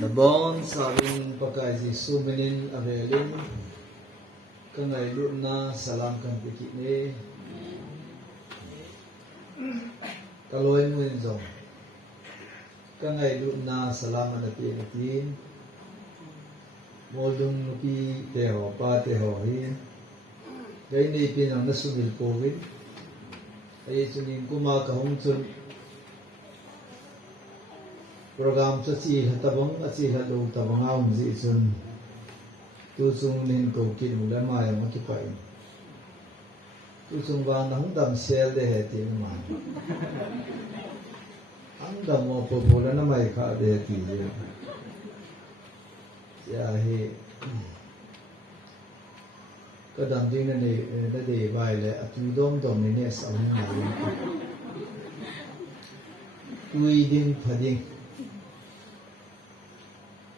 Nabon sabing pagkaisi suminin avelin kangay na salam kan pikini kaloy mo yun zong kangay na salam na piyatin modong nupi teho pa teho hin gay ni pinang nasumil COVID ay sunin kumakahong sun program sa si hatabang at si halong tabangawang si isun tusung nin ko kinula maya makipay tusung ba na hundam sel de heti naman ang damo po pula na may ka de heti siya hi kadang din na de baile at udom dom ni nes ang mga tuy din pading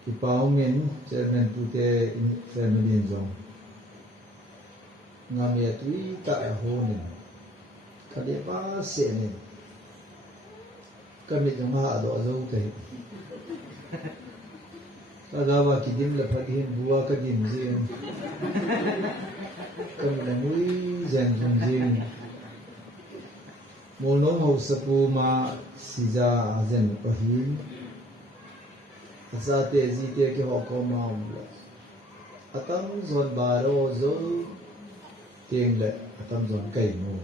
Ipaumin chairman pute family zong ngamia tui ta honin kade pa se ne kami jama ado ado kai kagawa kidim la phadin buwa kadim jin kami na mui jan jong jin molong ho sapu ma sija azen pahin Zate zite ke hoko maumla atam zon baro zo tengle atam zon kai mo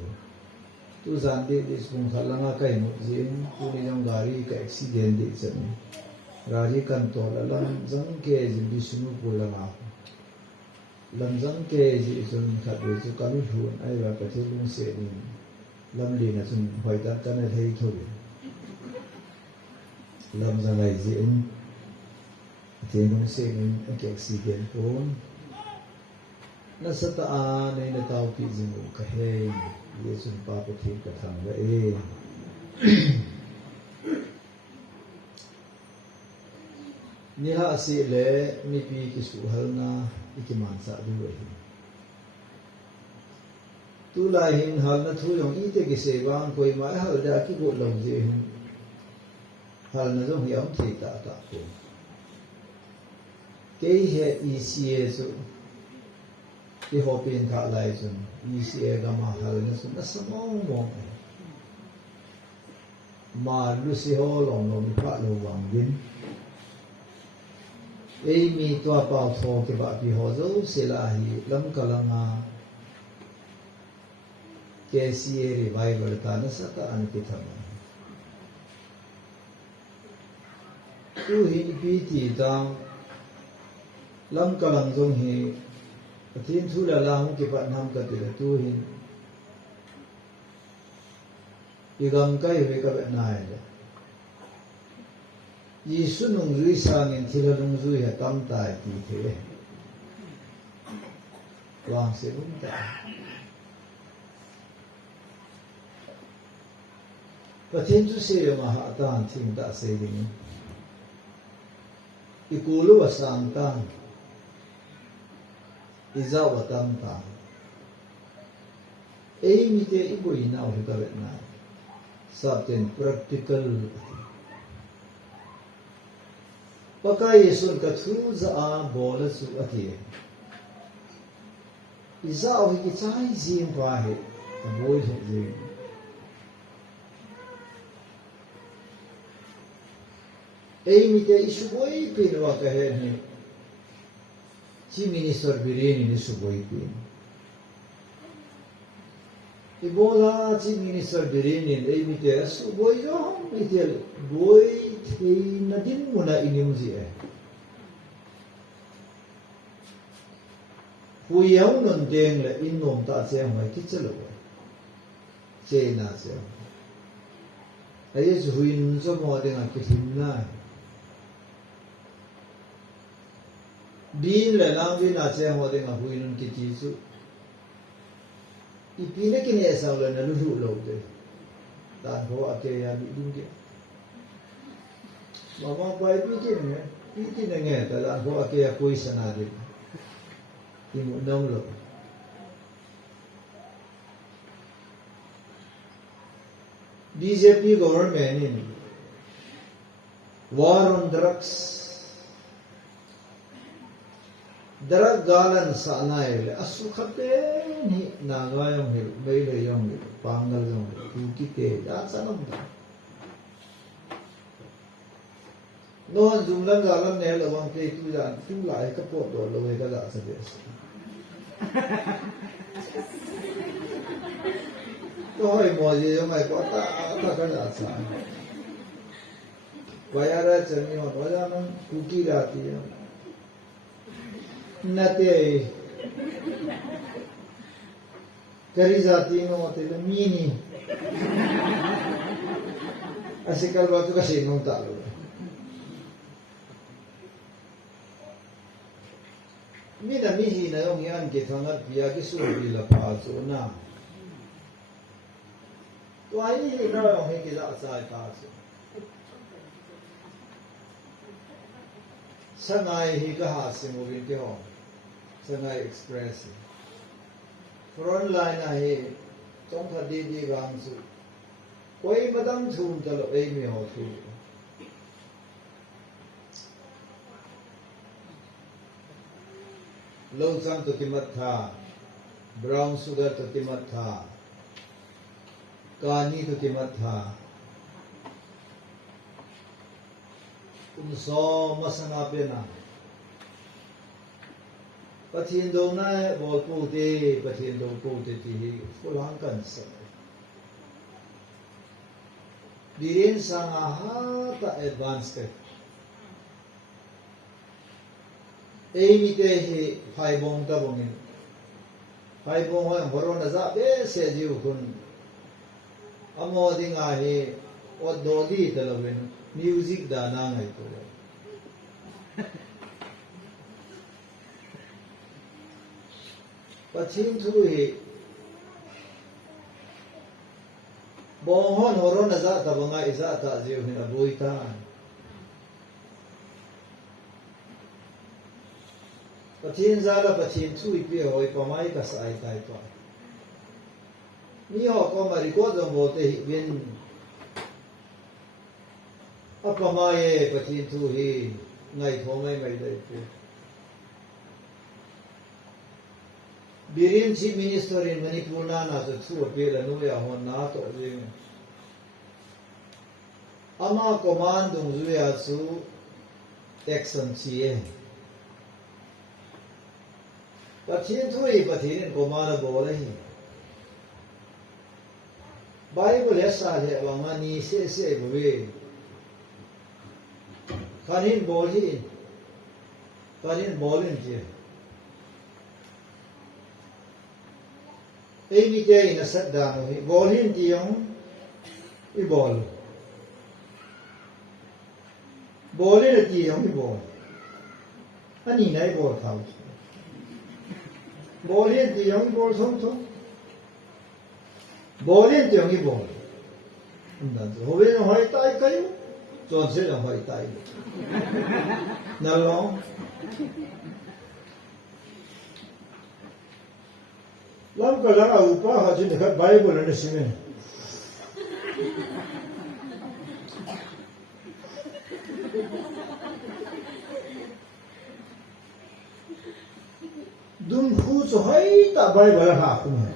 tu zande dis bung khalanga kai mo jin tu ni jong gari ka accident de chen gari kan to lam jang ke ji bisnu pulanga lam jang ke ji sun khat we chu kan hun ai wa ka che lung se ni lam li na sun hoi ta kan thei thoi lam jang ai ji thì nó sẽ những cái accident pun nasa taan ay nataw kizing mo kahay yesun papatin katanga niha asile nipi kisuhal na ikimansa duwe tulahin hal na tuyong ite kisewang ko'y may hal da kigulang zihong hal na zong hiyang kita tako cái hệ ECA số cái họ bên cả lại rồi ECA cái mà hơi nó sớm mong mà lúc sau lòng nó bị phát lộ vàng dính ấy mi tua bao thô cái bạn bị họ dấu sẽ là hi lắm cả là cái ECA revival ta nó sẽ ta ăn cái thằng tu hi bị thì tao lam kalang zong hi atin thu la lang ki pat nam ka ti tu hin igam kai ve ka nai le Yesu nung rui sang in thila nung rui ha tam tai ti the wang se bun ta patin tu se ma ha ta thing ta se ding ikulu wa sang ta izaw atam ta ei mi te iboi na o ka na sabten practical pakai sun ka thu za a bol su ati izaw ki chai jin pa he boi ho ji ei mi te isu boi pe no ka he ni si minister birini ni suboi pin ibola si minister birini ei mi te suboi jo mi te boi te na din mo na inim ji huyang non deng le in nom ta che mai ki chelo che na che ai ju huin zo mo de na ki hin na bin le lang bin a che ho de nga hui nun ki ti su ipi ne ki ne sa le na lu lu lo de dan ho a ke ya ni ding ke ma ma pai pi ki ne nge ta dan ho a ke ya koi sa na de ki mu nong lo BJP government in war on drugs Darah galan sanai le asukate ni naga yang hil, bayi le yang hil, panggal yang hil, kukite, dah sanam dah. Nohan jumlah galan ni lawang ke itu jan, tu lai kapot do lo ega dah sedes. Tohai moje yang mai kota kan dah san. Bayar cerni orang wajah man kuki rati ya. Nate kari zati no te mini asikal batu kasi nung talo mina mihi na yung yan kitangat biya kisuri la paso na to ay na yung hikila sa paso sangai higa hasi mo binti ho sangai express front line ahi chong tha di di gang su koi madam chum chalo ei mi ho thu low sang to kimat tha brown sugar to kimat tha kani to kimat tha so masana pena pathin do na bol pu te pathin do pu te ti fulang kan sa dirin sang ha ta advance ke ei mi te hi phai bong ta bong in phai bong ha horon za be se jiu kun amo dinga hi ododi talawen music da na ngai to pathin thu hi bong hon horon za ta banga iza ta jiu hin aboi ta pathin za la pathin thu i pe hoi pamai ka sai tai to ni ho ko mari ko do mo te hi bin apamaye pathin thu hi ngai thongai mai dai pe birin chief minister in Manipur na so thu pe la no ya hon na to je ama command dung zu ya su action chi e pathin thu hi pathin command bo la hi bible esa je wa mani se se bo we kanin bolin je ei mi te ina sat da no hi bolin ti yong I bol bolin ti yong I bol ani nai bol thau bolin ti yong bol thong thong bolin ti yong I bol ndan ho ve no hai tai kai chọn sẽ là hỏi tay nào lo làm cái là ưu pa họ chỉ được Bible là gì vậy đun khu cho hay ta Bible là hả không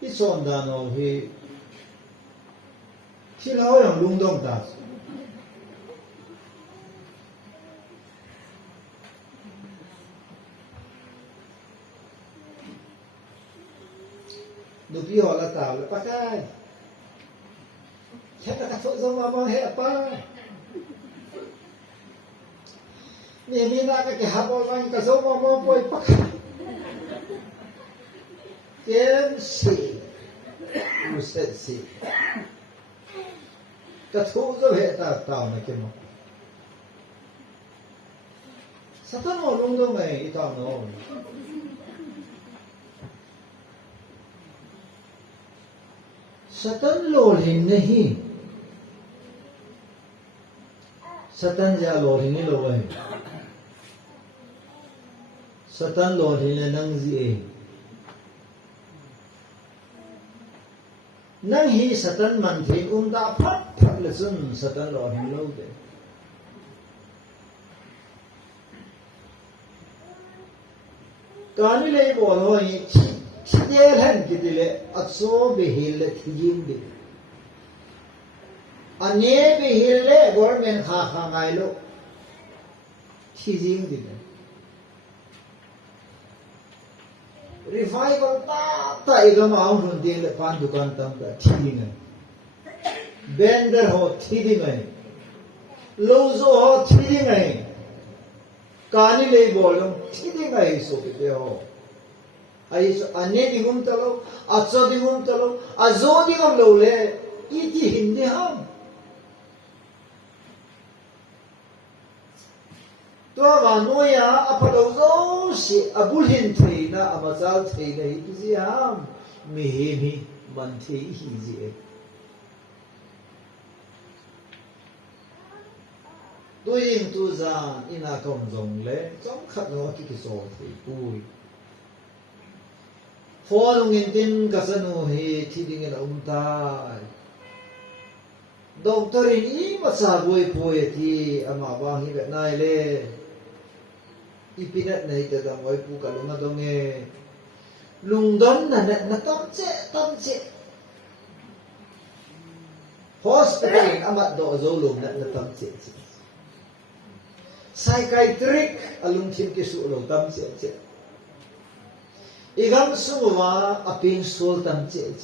I son da no hi lao yang lung dong da du pi ho la ta la pa kai cha ta phot zo ma he pa ni na ka ke ha bo man ka zo ma poi pa Kem si, usted si. Katuzo heta tao na kemo. Satan mo lungdo may itaw no. Satan lolin nahi. Satan ja lolin ni lo hai. Satan lolin na nang zi nang hi satan man thin da phat phat le chun satan lo hin lo de kani le bo lo hi chidel han kidile atso behil le thijim de ane behil le government kha ngai lo thijim de revival ta igam aun hun de le pan dukan tam ta thijim bender ho thijim lozo ho thijim kani le bo lo thijim so ke ho ai ane digum talo atso digum talo azo digum lo le iti hindi ham to wa noya apalo zo si abulhin theina amazal theina iti si ham mi man thei hi ji doing tu za ina kom zong le chong khat no ki so thei pui Phone in tin kasano he tiding in umtai. Doctor in masaboy poeti amawang hi nai le. Ipinat na ita dang wai pu kalunga donge. Lungdon na tamche. Hospital amat do zolong na tamche. Psychiatric alung tim kisulo tamche. Igam sungwa aping sol tam che.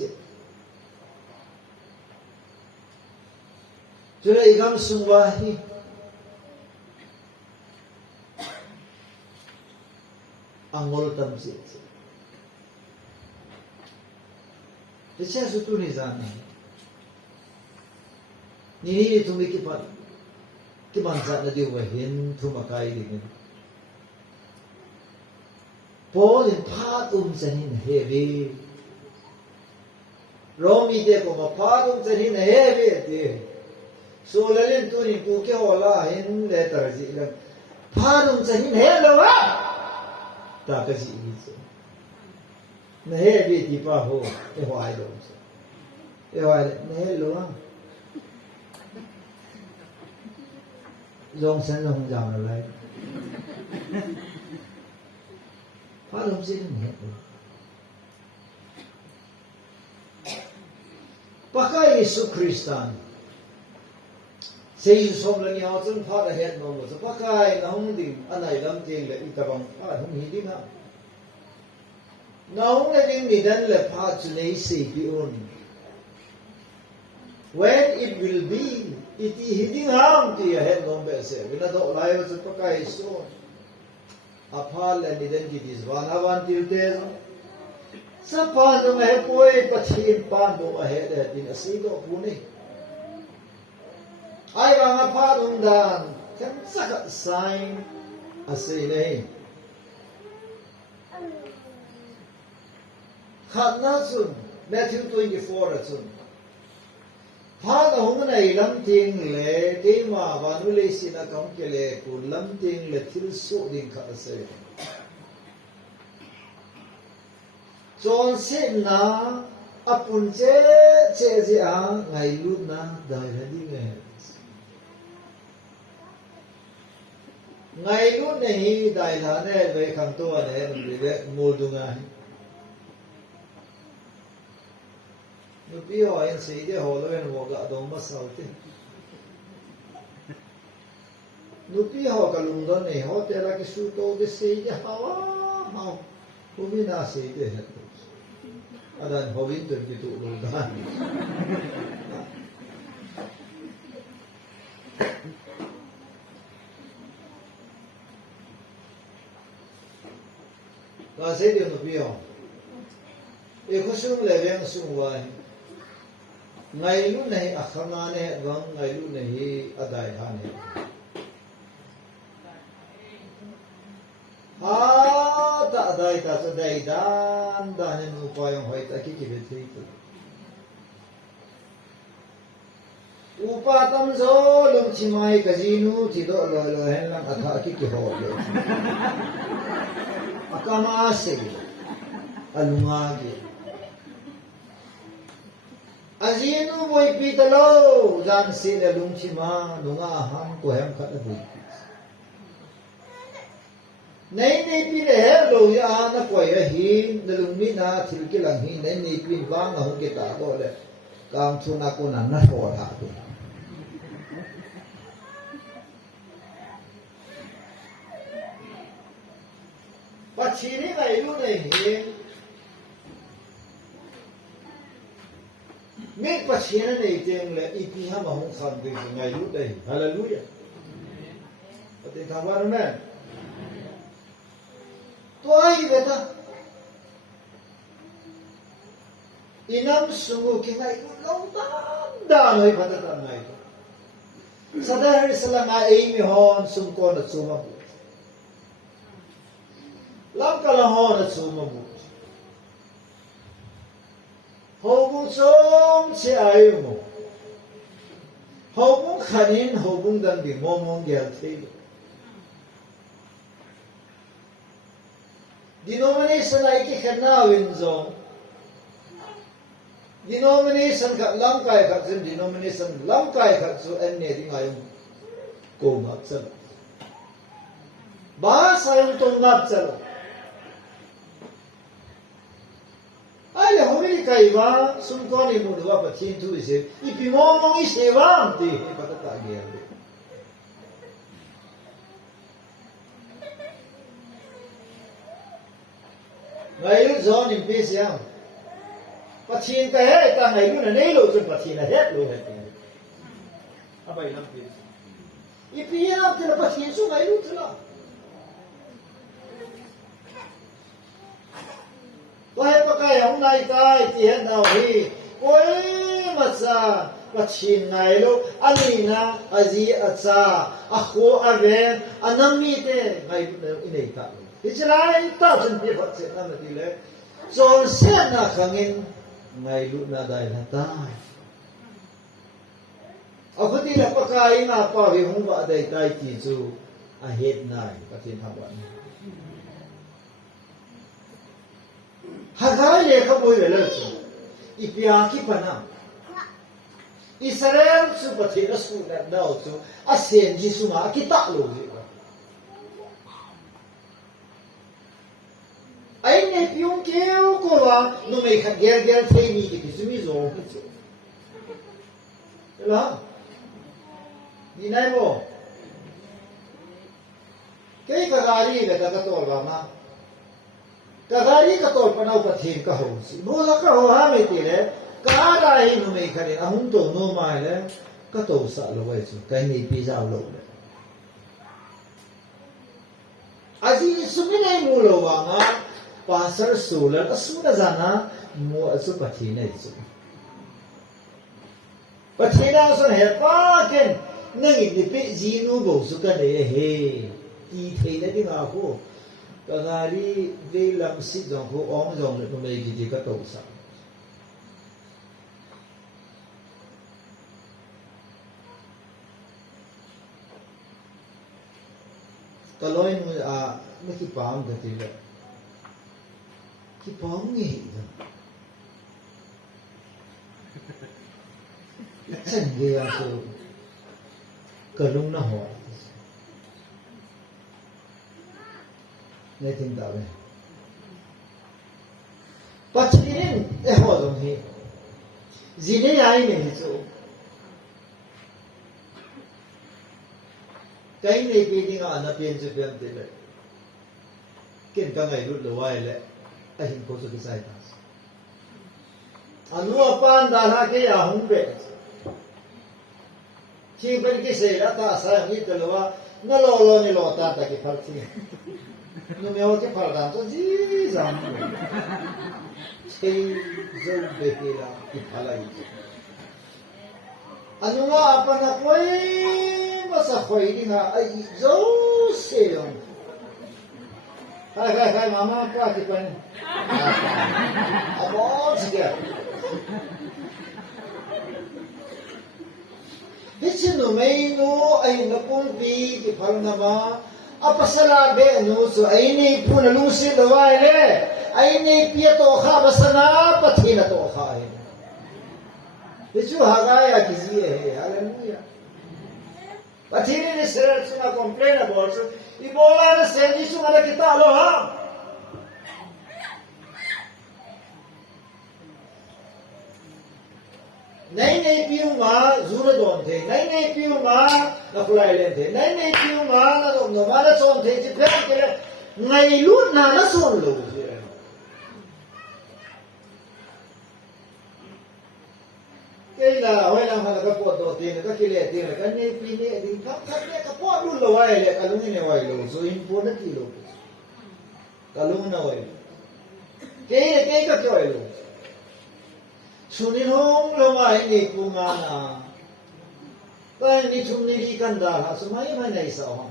Jule igam sungwa hi angol tam che. Dece sutu ni zana. Ni tumi ki manza na diwa hin tumakai digin. Paul in part zanin heavy. Romi de ko part zanin heavy de. So lalin tu ni ku ke hola hin le tarji la. Part zanin hello wa. Ta ka ji ni se. Na heavy di pa ho e ho ai do se. E ho ai na hello wa. Dong san long jao la lai. Phát không xin hết rồi. Pakai Yesus Kristan. Sei som la nya chun phát hết no mo. Pakai na hung dim anai lam ting le itabang phát hung hi ding ha. Na hung le ding ni dan le phát chu nei sei pi on. When it will be it hi ding ham ti hết no be se. Vina do lai wa pakai Yesus. Apal and identities one till there. Sa pano nga poe pathin pano ahead in a sido puni. Ay mga padong dan kan sa sign asile. Khatna sun Matthew 24 sun. Pano hong na ilam ting le tema vanule sina kam kele ku lam ting le thil so ding kha se. Chon sin na apun che je a ngai lu na dai la ding e. Ngai lu nei dai la ne ve kham to ne le mul du nga. Nupi ho in sei de ho lo en wo ga dom ba sau te. Nupi ho ka lung don nei ho te la ki su to de sei de ha. Hu mi na sei de he. Adan ho win ter ki tu lo da. Ka sei de nupi ho. E ko sung le veng sung wai. Ngai lu nahi akhanga ne gang ngai lu nahi adai ha ne ha ta adai ta so dai dan ne nu pa yong hoi ta ki ki be thei tu upa tam zo lum chi mai ka ji nu chi do lo lo hen lang atha ki ki ho le akama se alunga ge azinu boy pitalo jan sile lungchima nunga ham ko hem khat bui nei nei pi le lo ya na koi a hi na lungmi na thil ki lang hi nei nei pin wa nga hu ke ta do le kam chuna ko na ho tha tu pa chini ngai lu nei hi Mít bát chiến này tiếng là ít đi ham mà không khăn thì ngày lúc đây hallelujah. Có thể tham gia không? Tôi vậy ta. Inam sungguh kita ikut lautan dah noi pada tanah itu. Sadar selama ini hon sungkon at sumabu. Langkala hon at sumabu. Hobung som si ayu mo. Hobung kanin hobung dan di momong gelti. Denomination ay kikanawin zong. Denomination kat langkai kat zim denomination langkai kat so enne di ngayong komat sala. Bahasa yung tunggap sala. Ay, hobi kaiwa sumkoni mo dua pathin tu ise ipimomong isewang ti patatagi yan. Ngayon zon impis yan. Pathin ka he ta ngayon na nilo zon pathin na het lo het. Abay lang pis. Ipiyam ti na pathin so ngayon sila. Wahai pakai yang naik kai tiada nawi, koi masa pachin nailo, anina azi atsa, aku aven, anami te ngai ini tak. Icilai tak jenpi pachin nama tile, zon sen nak angin ngai lu nadai natai. Aku tidak pakai apa yang humba dai tai tisu ahet nai pachin hawan. Hagai ye ka boy le chu ipia ki pana Israel su pathe na su na dau chu asen ji su ma ki ta lo ji ai ne pion ke ko wa no me kha ger ger thei ni ki su mi zo chu la ni nai bo ke ka gari le ka to ba ma Kagari katol panaw pathin ka ho si bola ka ho ha me tile ka dai no me khare ahum to no mai le katol sa lo wai su kai ni pi sa lo le aji sumine mu lo wa nga pasar su le asu na zana mu asu pathin nei su pathin na so he pa ken nang ni pe ji nu bo su ka ne he ti thei le di nga ho Kagari de lam si dong ko ong dong le pumay gidi ka to sa. Kaloy mo nakipam dati le. Kipam ni. Sen gaya so kalung na ho. Này tin đạo này, bắt chỉ nên để họ đồng ý, gì đấy ai này chỗ, cái này bị đi ngã nó biến cho biến thế này, cái ngày lúc lâu ai lại, anh hình có số cái sai ta, anh nuôi pan đã là cái nhà hùng bệ, chỉ bên cái gì đó ta sai nghĩ từ lâu, nó lo ni lo ta cái phát triển. No me voy a parar tanto, sí, zambo. Sei zau behela ipalai. Ano nga apa na koy masakoy di nga ay zau seyong. Hai mama pa kipan. Abo sige. Hitsino may no ay napumpi kipal na ba? Apa salah be nu so ini pun lusi lawai le ini pia to kha basana pathina to kha Isu hagaya kisi hai, hallelujah. But here in Israel, so I complain about it. Ibola na sendi so ada kita aloha. नहीं पीऊंगा जरूरत होन थे नहीं पीऊंगा ना फुलाई लेन थे नहीं पीऊंगा ना तो नमाज़ सोन थे जितने के नहीं लूट ना सोन लो cái là hồi nào mà cái bộ đầu tiên cái kia lệ tiền là cái này pin này thì cái bộ luôn là vậy lệ cái lúc này vậy luôn rồi import cái luôn cái lúc nào vậy cái vậy luôn sunin hong lo mai ni pungana kai ni chumni ri kan da ha so mai mai nei sa ha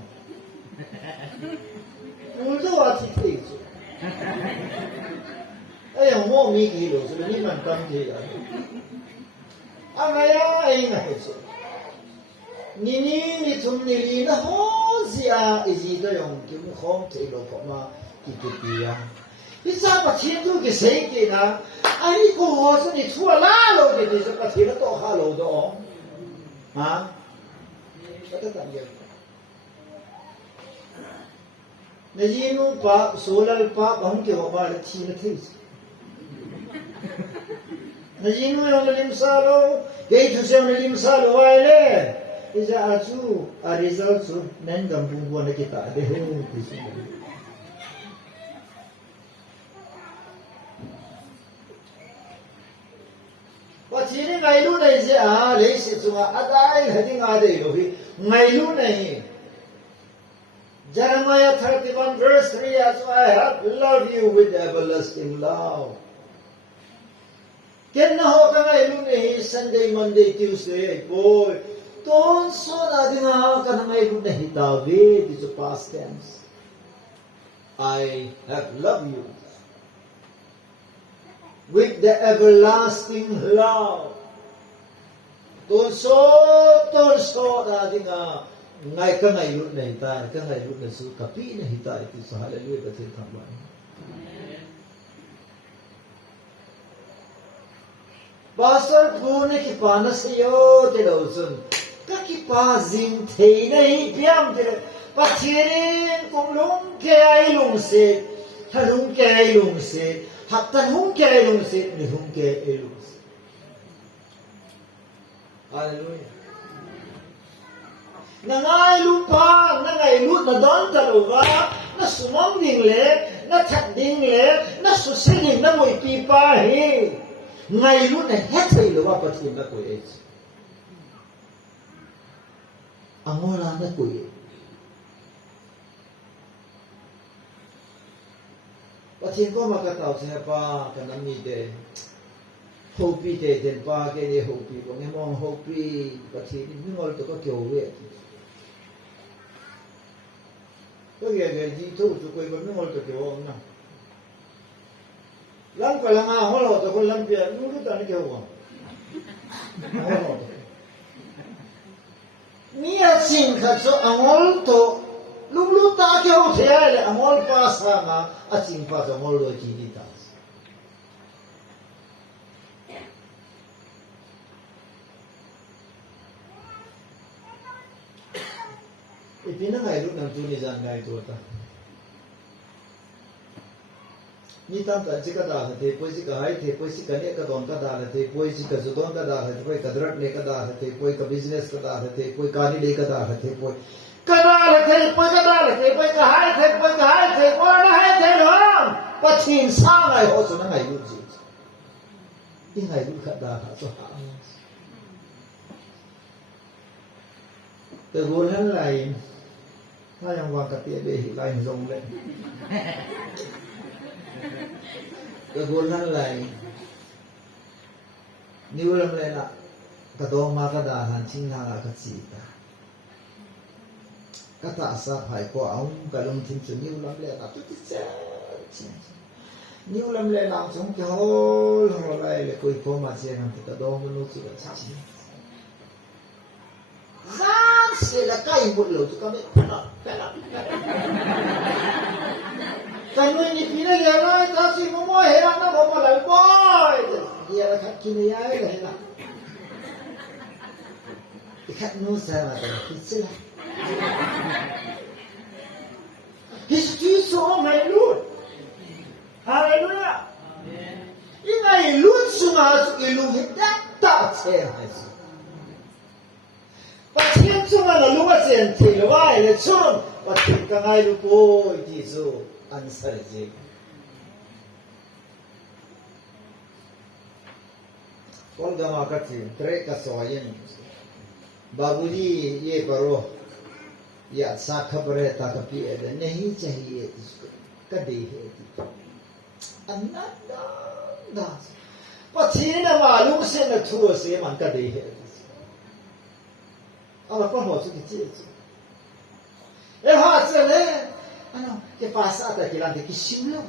ul do wa thi thi so ai mo mi ki lo so ni man tam ji ya amaya ai ngai so ni chumni ri na ho zia izi do yong ki mu khom te lo ko ma ki ki ya你咋把天都给谁给呢？哎，你跟我说你出了那楼的，你这把天都倒下楼的哦，啊？这个感觉。那因为把说了把帮给我把的天了退去。那因为我们林沙喽，给出现了林沙喽外嘞，你这阿朱阿里早出能干不过那个大的，不是。我今天ngày lúc này sẽ lấy sự chung đây là đi ngài đây rồi ngày lúc này Jeremiah 31 verse 3 as I have loved you with everlasting love. Cái nó họ cái ngày lúc này Sunday Monday Tuesday boy tôn số là đi ngài cái ngày lúc này David is a past tense. I have loved you with the everlasting love. Tôn số là đi ngay cái ngày lúc này ta cái ngày lúc này sự cặp ý này hiện tại thì sao hallelujah có thể tham lại. Pastor phu này cái pa nó sẽ yo thế đâu xuân cái pa zing thế này biam thế pa thiên cũng lung cái ai lung se ha lung cái ai lung se ha tan hung cái ai lung se ni hung cái ai lung se. Hallelujah. Na ngay lupa, na ngay lut na don talaga, na sumang ding le, na chat ding le, na susiling na mo'y pipahi. Ngay lut na hetay luwa patin na kuya. Angola na kuya. Patin ko makataw siya pa kanami de. Hopi de den pa ke de hopi ko ngemong hopi patin ni ngol to ko kyowe. Cái gì gì thu tụi quỳ vẫn ngồi tụi kiểu ông nào lắm phải là ngà hóa lò tụi con lâm việt lúc ta nó kêu ông hóa lò tụi nia xin khát số angol to lúc ta kêu thế ai là angol pa sang à xin pa angol lo chỉ đi ta ipinang ay lut ng tunizan na ito ta. Ni tam ka jika da ha te poi jika hai te poi jika ne ka don ka da ha te poi jika zudon ka da ha te poi kadrat ne ka da ha te poi ka business ka da ha te poi kani le ka da ha te poi ka da ha te poi ka da ha te poi ka hai te poi ka hai te poi na hai te lo pathin sang ai ho so na ngai lut ji. Ti ngai lut ka da ha so ha. Te gol han laiถ้ายังวางกระเตียเบหิไลน์ลงเลยกระโดดนั่นเลยนิ้วลำเลยละกระโดดมากระดาหันชิงทางกระจีตากระตาสาหายก็เอากระลงทิ้งส่วนนิ้วลำเลยละตุ๊ดเจ้านิ้วลำเลยละสงฆ์จะโหลงอะไรเลยคุยพอมาเชียงกระโดดมันรู้สึกว่าช้าsila kain bulo tu kami pelak. Kami ni pinagyaman kasi mo heran na mo malay boy. Dia nak kini ay lah. cut no sama Hitchela. He's too so my Lord. Hallelujah. Ingai Lord sunga ilu hitak tak sehas. Patien sunga na lunga sen tilwa ile sun patien kangai lu ko Jesu answer je. Kol gama kati tre ka soyen. बाबूजी ये करो या अच्छा खबर है ताकि नहीं चाहिए इसको कभी है अन्नदास पछीन मालूम से न छुओ से मन कभी है अब कौन हो चुकी चीज ये हाथ से ले अनो के पास आता कि लांटे कि Shimla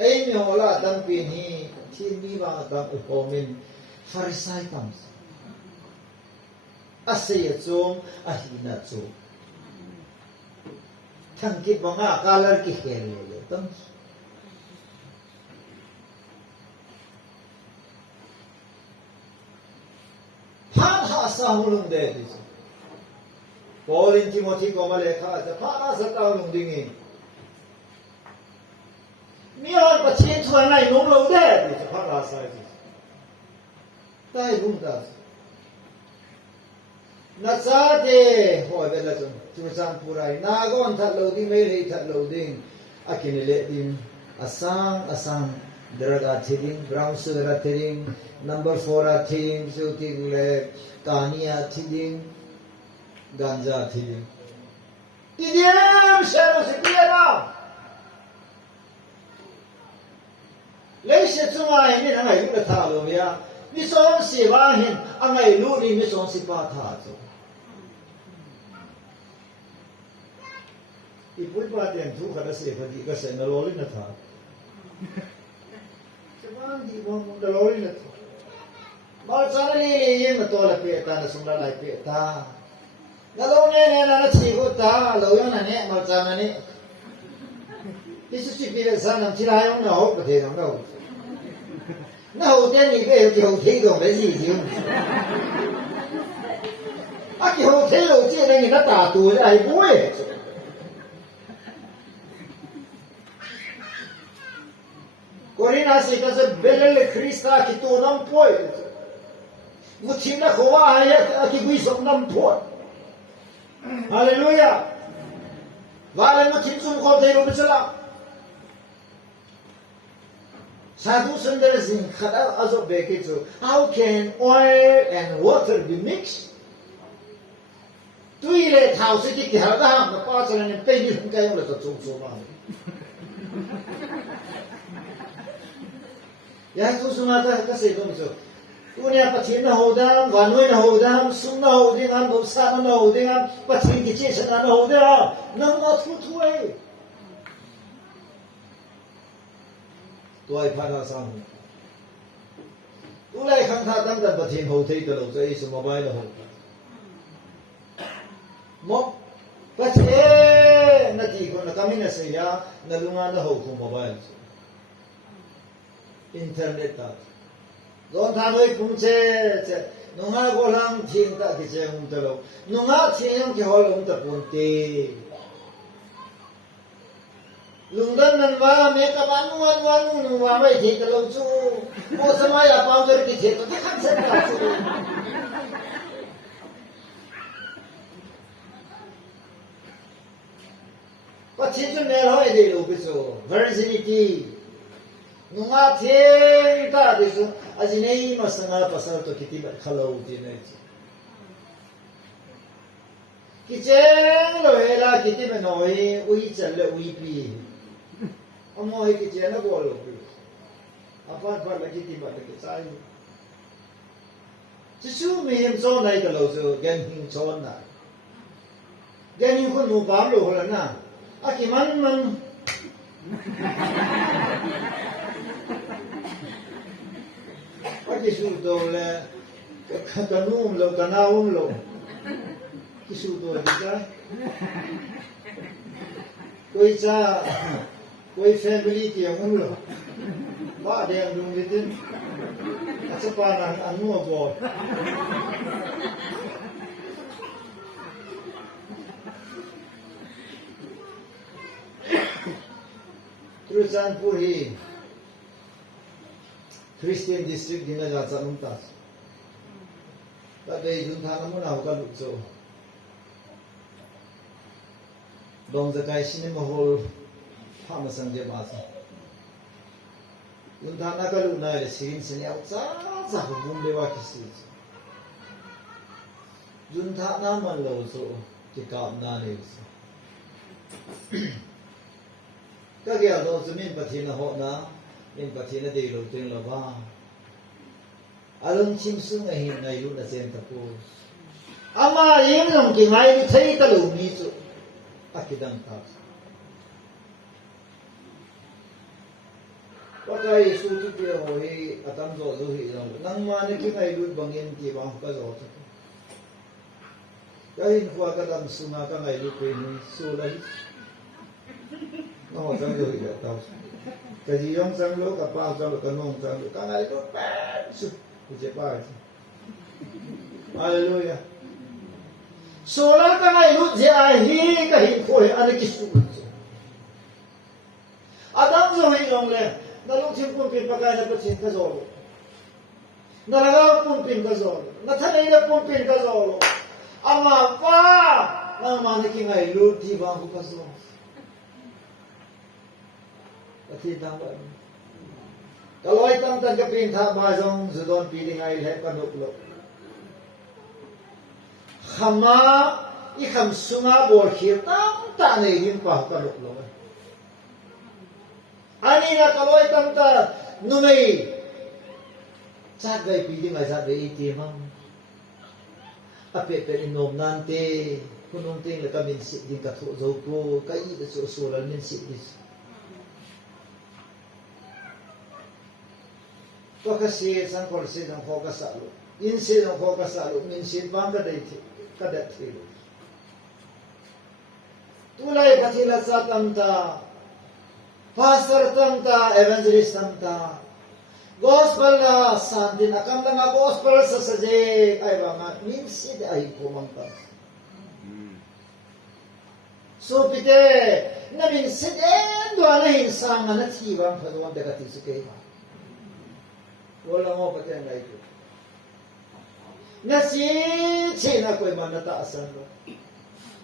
ấy nhiều là đăng biển hi thiên mi và đăng ở mình Pharisai tams asay chung ahina chung thằng kít bằng à color kí khéoเลยtams phan ha sa hulung de dis Paul in Timothy ko malekha ja phan ha sa ta hulung dingi mian patien thua nai nong lo de thì phát ra sai gì tai lung da na sa de hoi ve la chung chu sang purai na gon that lo ding me le that lo ding akin le ding asang draga thiding brown sugar thiding number 4 a thiding so ting le kania thiding ganja thiding tidiam shalo se piera lấy sự chung ai mình ngày lúc thà rồi ya, mi sống sĩ ba hin, anh ngày lúc đi mi sống sĩ ba thà rồi. Ibu ba tiền thu khá là sĩ phải đi cái sự nó lôi lên thà. Chứ mà đi bằng nó lôi lên thà. Mà sao này đi mà tôi là bịa ta, nó sống ra lại bịa ta. Nó lâu nè nó chỉ có ta, lâu yon nè mà sao nè. Cái sự chỉ bịa sao làm chỉ là ông nào hốt có thể làm đâu. Nó hậu tiên thì cái hậu thế còn cái gì chứ? Cái hậu thế đầu tiên này nó tả tuổi này vui. Corina se că se belele Krista ki tu nam poi. Mutina khowa haya ki gui som nam poi. Hallelujah. Vale mutin sum kho dei ro bisala. Sadhu Sundar Singh khada azo beke chu. How can oil and water be mixed? Tui le thao se ki ha da ha pa cha ne pe ni kai mo le to chu chu ma. Ya tu suma ta ka se dom chu. Tu ne pathin na ho da, wanoi na ho da, sum na ho ding am, bop sa na ho ding am, pathin ki che sa na ho da. Nang ma thu thu ai. Tu ai pha ra sang. Tu lai khang tha tam dan pathin ho thei ta lo sai su mobile ho. Mo pathe na ti ko na kamina se ya na lunga na ho ko mobile. Internet ta. Don tha noi kum che nunga ko lang thing ta ki che um ta lo. Nunga thing ki hol um ta pun te. Lungdan nan wa me ka ban wan nu wa mai thi ta lo chu. Mo samay a pau jar ki the to ta khan se ta chu. Pathin chu ne hoi de lo bi so. Virginity nunga theng ta de su ajinei ma sanga pasal to kiti ba khalo ti nei ki chen lo hela kiti me noi ui chal le ui pi amo he ki chen na bol pi apa pa la kiti ba de sai chi su me hem so nai ka lo so gan hing so na gan hing ko nu ba lo ho na a ki man cái số đồ là cái nôm lâu cái nào cũng lâu cái số đồ là gì đó coi cha coi family thì cũng lâu ba đèn dùng gì tin sẽ qua là ăn mua bò Tulisan Puri Christian district di negara Mumtaz. Tapi junta namun aku kan lucu. Dong zakai sini mahal faham sangje bahasa. Junta nak kalau naik sirin sini aku sah hubung dewa kisi. Junta namun lalu so kita nani so. Kaya dong semin patina ho na. Min patina di lo ting lo ba alung chim sung a hin ngai lu na sen ta ko ama yeng long ki ngai ni thei ta lu ni chu akidang ta pakai su tu pe ho hi atam zo zo hi lo nang ma ne ki ngai lu bangin ti ba ka zo ta kai khwa ka dam sunga ka ngai lu pe ni su la hi no ta zo hi ta cái gì ông sang lỗ cả bao sang lỗ cả nông sang lỗ cả ngày tốt bén sự của chế bài Hallelujah số là cả ngày lúc chế ai hi cái hình khôi anh ấy kêu Adam rồi hình ông này na lúc chim pun pin pakai na pun cái rồi na lagaw pun pin cái rồi na thanay na pun pin cái rồi ama pa na manikin ngày lúc thì bang cái rồi Pati dapat. Kalau itam tan kapin tha bazong zudon pili ngai le panuklo. Khama I kham sunga bor khir tam ta nei him pa panuklo. Ani na kalau itam ta numei chat gai pili ngai chat gai ti mam. Ape pe inom nante kunong ting le kamin sit din ka tho zo ko kai de so so la min sit dis. Kasi sang korsi ng focus salo, insin ng focus salo, minsin bang kadat hilo. Tulay patila sa tamta, pastor tamta, evangelist tamta, gospel na sandin, akam na nga gospel sa saje, ay mga minsin ay kumangta. So pite, na minsin doon na hinsang na natibang paduang dekati sa kayo. Wala mo pati ang laito. Nasi na ko'y manataasan mo.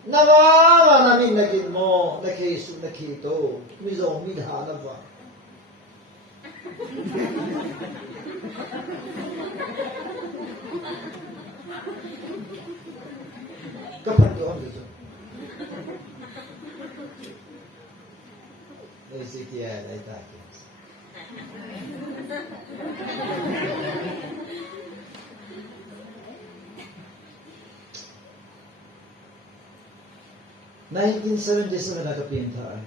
Nawawa namin naging mo, nakiso, nakito. Mizo, midhana ba? Kapag doon dito. Naisikiyan ay takin. (1977) nakapinta.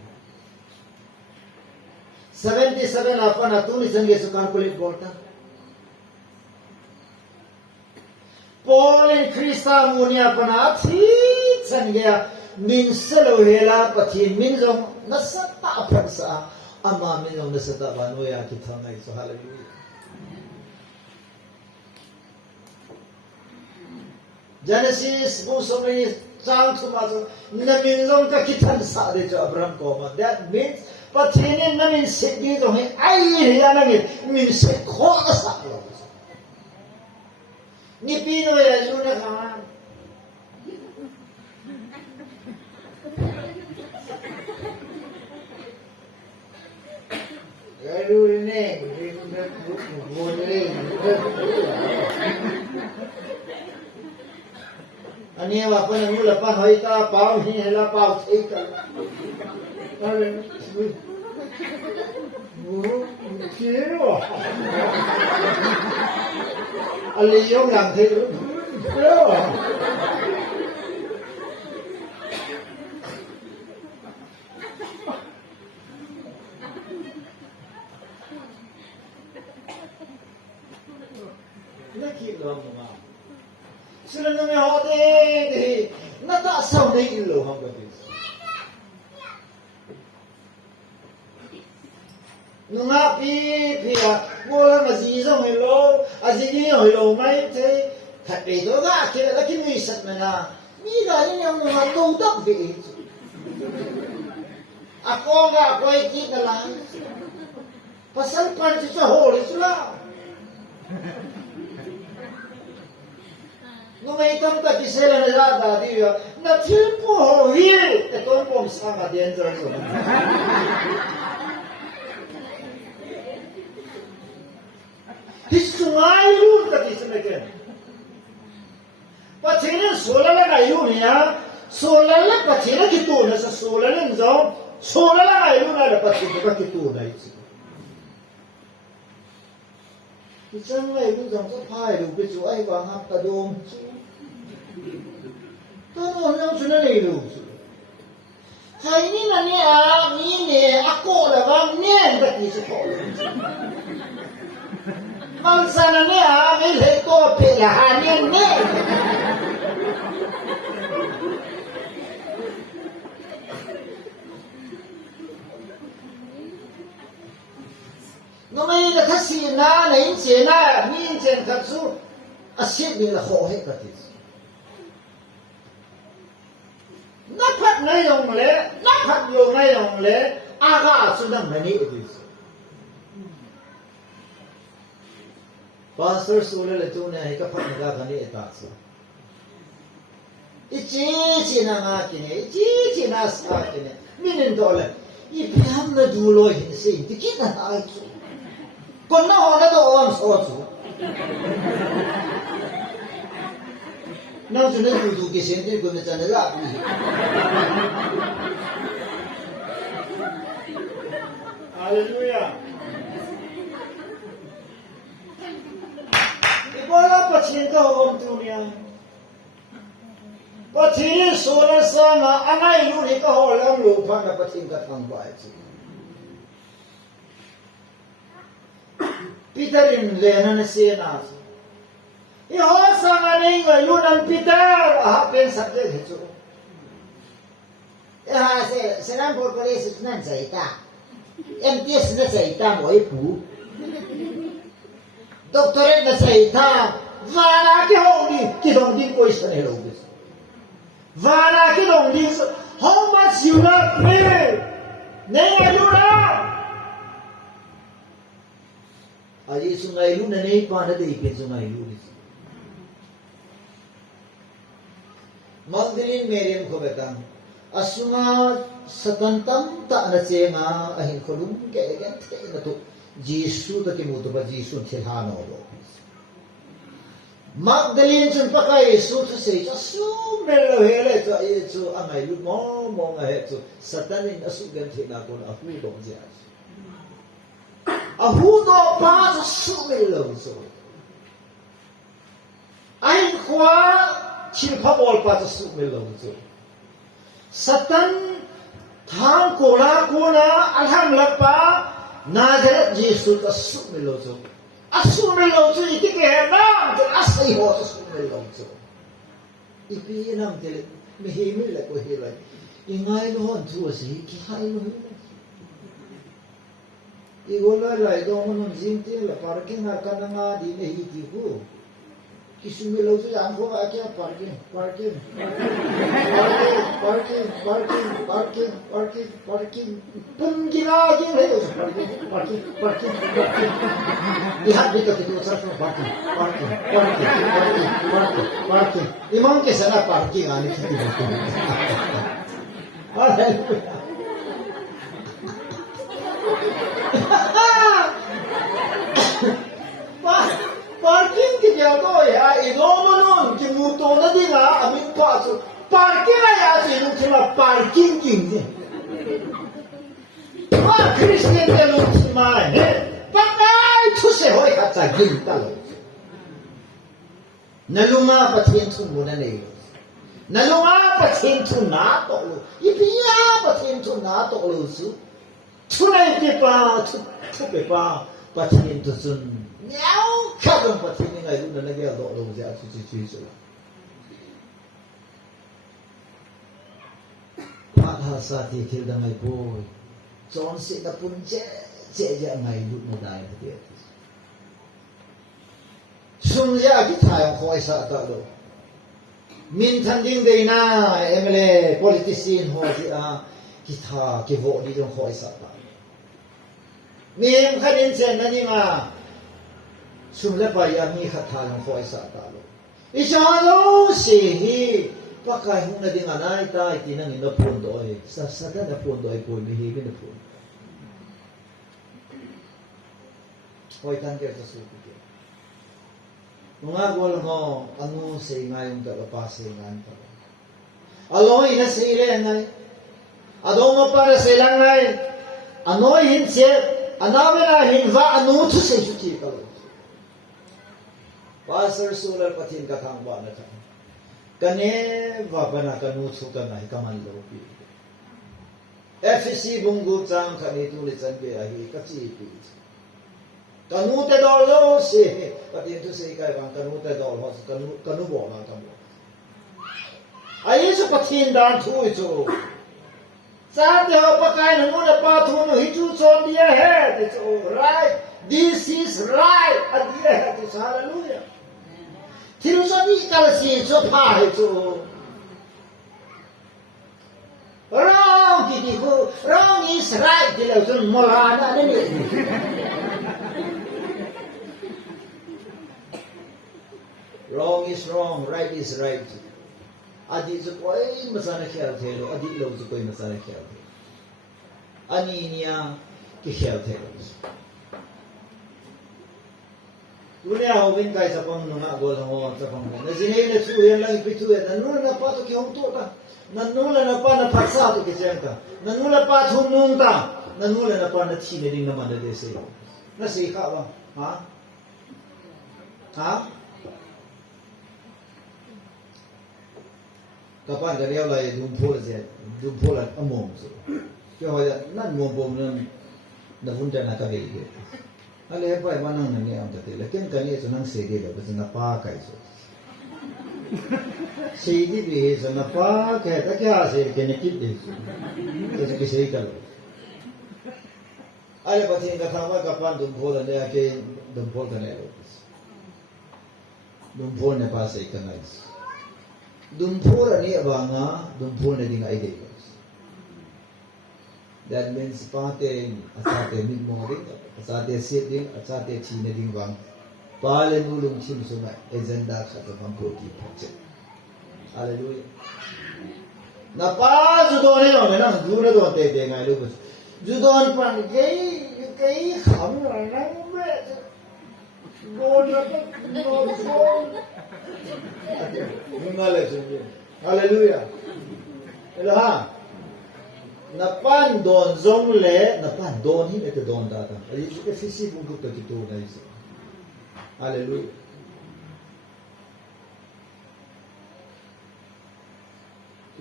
77 apa na tulis ang Yesu kan kulit borta. Paul and Krista munia pa na atit sangya minsalo hela pati minzong nasata pa sa ama minzong nasata ba no ya kita ngai so hallelujah. Genesis buso ni sang tumaso na minzong ka kitan sa de jo Abraham ko ma that means patinin na min sit dito ay ya na min sit ko sa ni pino ya luna ka Garu ini, ani apa yang mula pa hoita pau ni hela pau ika. Ale, kiro. Ale yung lang thil. Nakilong mo. Sila na may hote, nataasaw na yung ilohang gabi. nunga pia ngola mazi zong hello azini hello mai the khate do ga ke la ki mi sat na mi ga ni yang ma to tak be ako ga koi ki na la pasal pan cha ho ri chula no mai tam ta ki sela na da di na thil po ho hi te kon pom sa ga danger so Hisungai lu tadi semekan. Pacina sola la kayu ni ya, sola la pacina gitu na sa sola ni nzo, sola la kayu na la pacina ka gitu na itu. Isang ay lu jang sa pai lu bisu ay wang hap kadom. Tano na suna ni lu. Hai ni na ni ni ako la bang ni tadi sekolah. Malsana ni amil heko pelahanin ni. Numai na kasi na inche na ni inche katsu asit ni la hohe katis. Napat na yung le aga sunang nani itis. Pastor Sula letu na ika pat naga kani etatsa. Ichi na nga kine, ichi na sa kine. Minin dole, ipiham na dulo hinsin, dikit na tayo. Kung na ho na doon sa otso. Nang sunod dudu kisin, di ko na sana lapi. Hallelujah. Wala pachin ka hom dunia. Pachin sola sama angai lu ni ka holam lu pa na pachin ka thang bai chi. Peterin le na se na. I ho sama nei ga lu nan Peter ha pen subject hi chu. Ha se nan por police nan sai ta. MTS na sai ta moi pu. Doctorate na say ta vana ki hong ki dong din ko isa ne lo bis vana ki dong din how much you love me nei ayu na aji sungai lu na nei pa na dei pe sungai lu bis Magdalene Miriam ko betang asuma satantam ta na chenga ahin kholum ke gen the na tu Jisu ta kimuto ba Jisu thilhano lo Magdalene chun pa kai Yesu tu sei su melo hele to Yesu angai lu mo nga he tu satanin asu gan thina kon ahu do ja ahu do pa su melo so ai khwa chin pha bol pa su melo so satan thang kola kona alham lapa Nazaret Jesus asumelo so. Asumelo so iti kaya na asay ho asumelo so. Ipinam tele mehimil la ko hilay. Ingay no hon tu asi kihay no hilay. Igola lai do mon jinte la parking arka na nga di nehiti ko. Kisumelo so yang ko akya parking. Pun gila aja le parking. Lihat dito kita usah parking. Imam ke sana parking ani kita. Haleluya. Parking ki jago ya idomonon ki muto na dinga amin paso parking ya sinu kila parking king pa Christian de lutima pakai tu se hoi kata ginta lo nalunga pathin tu muna nei nalunga pathin tu na to lo ipia pathin tu na to lo su tu nei ke pa tu pe pa pathin tu sun Nhau kadang pati ni ngayon na nagyalo siya at suci Mahal sa titil na may boy. John si na punje chế ngày lúc một đại là tiền sung ra cái thải khỏi sợ tạo đồ min thân đinh đây na MLA politician họ gì cái thà cái vợ đi trong khỏi sợ tạo mình khai đến trên này mà sung lên bây giờ mình khai thải trong khỏi sợ tạo đồ ít cho nó xì pakai hung na ding anay ta itinang ina pundo ay sa na pundo ay po mihibi na pundo hoy tangker sa suki ke mga gol mo ano sa ngayong tagapase ngan pa alo ina sile ngay ado mo para silang ngay ano hinse anawe na hinva ano to sa suki ka pastor solar patin ka thang ba na thang kane vabana kanu chuka nai kaman lopi FCC bungu chang khani tu le chan ke ahi kachi pi kanu te dol lo se patin tu sei kai bang kanu te dol ho kanu bo ma kam ai so patin dan thu chu sa de ho pa kai nu na pa thu nu hi chu chon dia he te chu right this is right adia he te hallelujah Thiếu số đi cả gì số phải số wrong thì cô wrong is right thì là số mola đấy wrong is wrong right is right adi số coi mà sao này khéo thế rồi adi lâu số coi mà sao này khéo thế ani nia cái khéo thế rồi dunia hawin kai sa pang nunga gol ho sa pang na zinay na chuyan lang ipituyan nanula na pa to ki hong to ta nanula na pa na paksa to ki chenta nanula pa thun nung ta nanula na pa na thi ne ding naman de se na se ka ba ha kapan ga riau lai dum phol an amom so ki ho ya nan mom bom na vunja na ka ve ge ale pai manang na ni am ta le ken kan ye sunang se ge da bas na pa kai so se di be so na pa kai ta kya se ke ne kit de so ke se ka lo ale patin ka tha wa ka pan dum phol ne ke dum phol ka ne lo dum phol ne pa se ka nai dum phol ani ba nga dum phol ne ding ai de that means pate asate mid morning asate sitting asate chine ding wang pale nulung chim suma agenda khatam ham proti phache hallelujah na pa judone no na dure do te te ngai lu judon pan kei kham na na me don na don hallelujah ela na pan don zong le na pan don hi me te don da ta ali ke fisi bu ku to ki to na isi hallelujah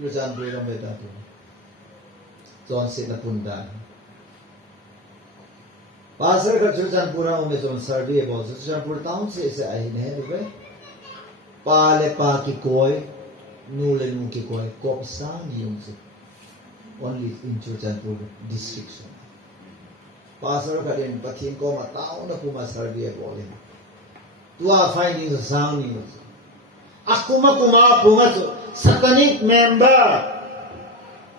lu jan bu ra me da to zon se na pun da pasar ka chu jan pura me zon sardi bo chu jan pur taun se ai ne be pa le pa ki koi nu le nu ki koi kop sa ni yung se only in Churchanpur district. Pastor Kaden Patin Koma Town of Puma Sardia Bolin. Tua finding the sounding. Akuma Kuma Pumato, satanic member.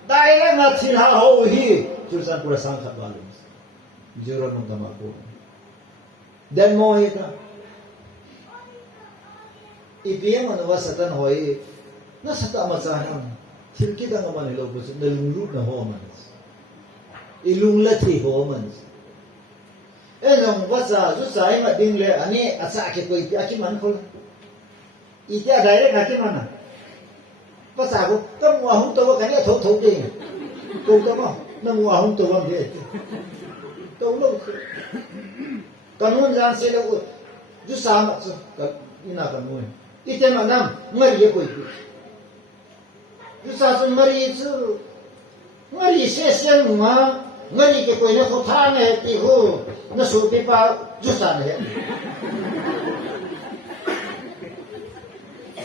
Diana Natina Ho he, Churchanpur Sanka Balins. Juron Gamapu. Then Mohita. If Yemen was Satan Hoi, not Satamasanam. Tilki da naman ilo bus nalulud na homans ilunglat homans enong wasa susai ma dingle ani asa ke koi ati man khol ite direct ati mana wasa ko kam wa hum to ka ni tho tho de ko ka ma na wa hum to wa de to lo kanun jan se lo ju sa ma so ka ina ka mo ite ma nam ngari ye koi Jusasun mari itu, mari sesian ma, mari ke koi na kota na heti ho, na supi pa jusan he.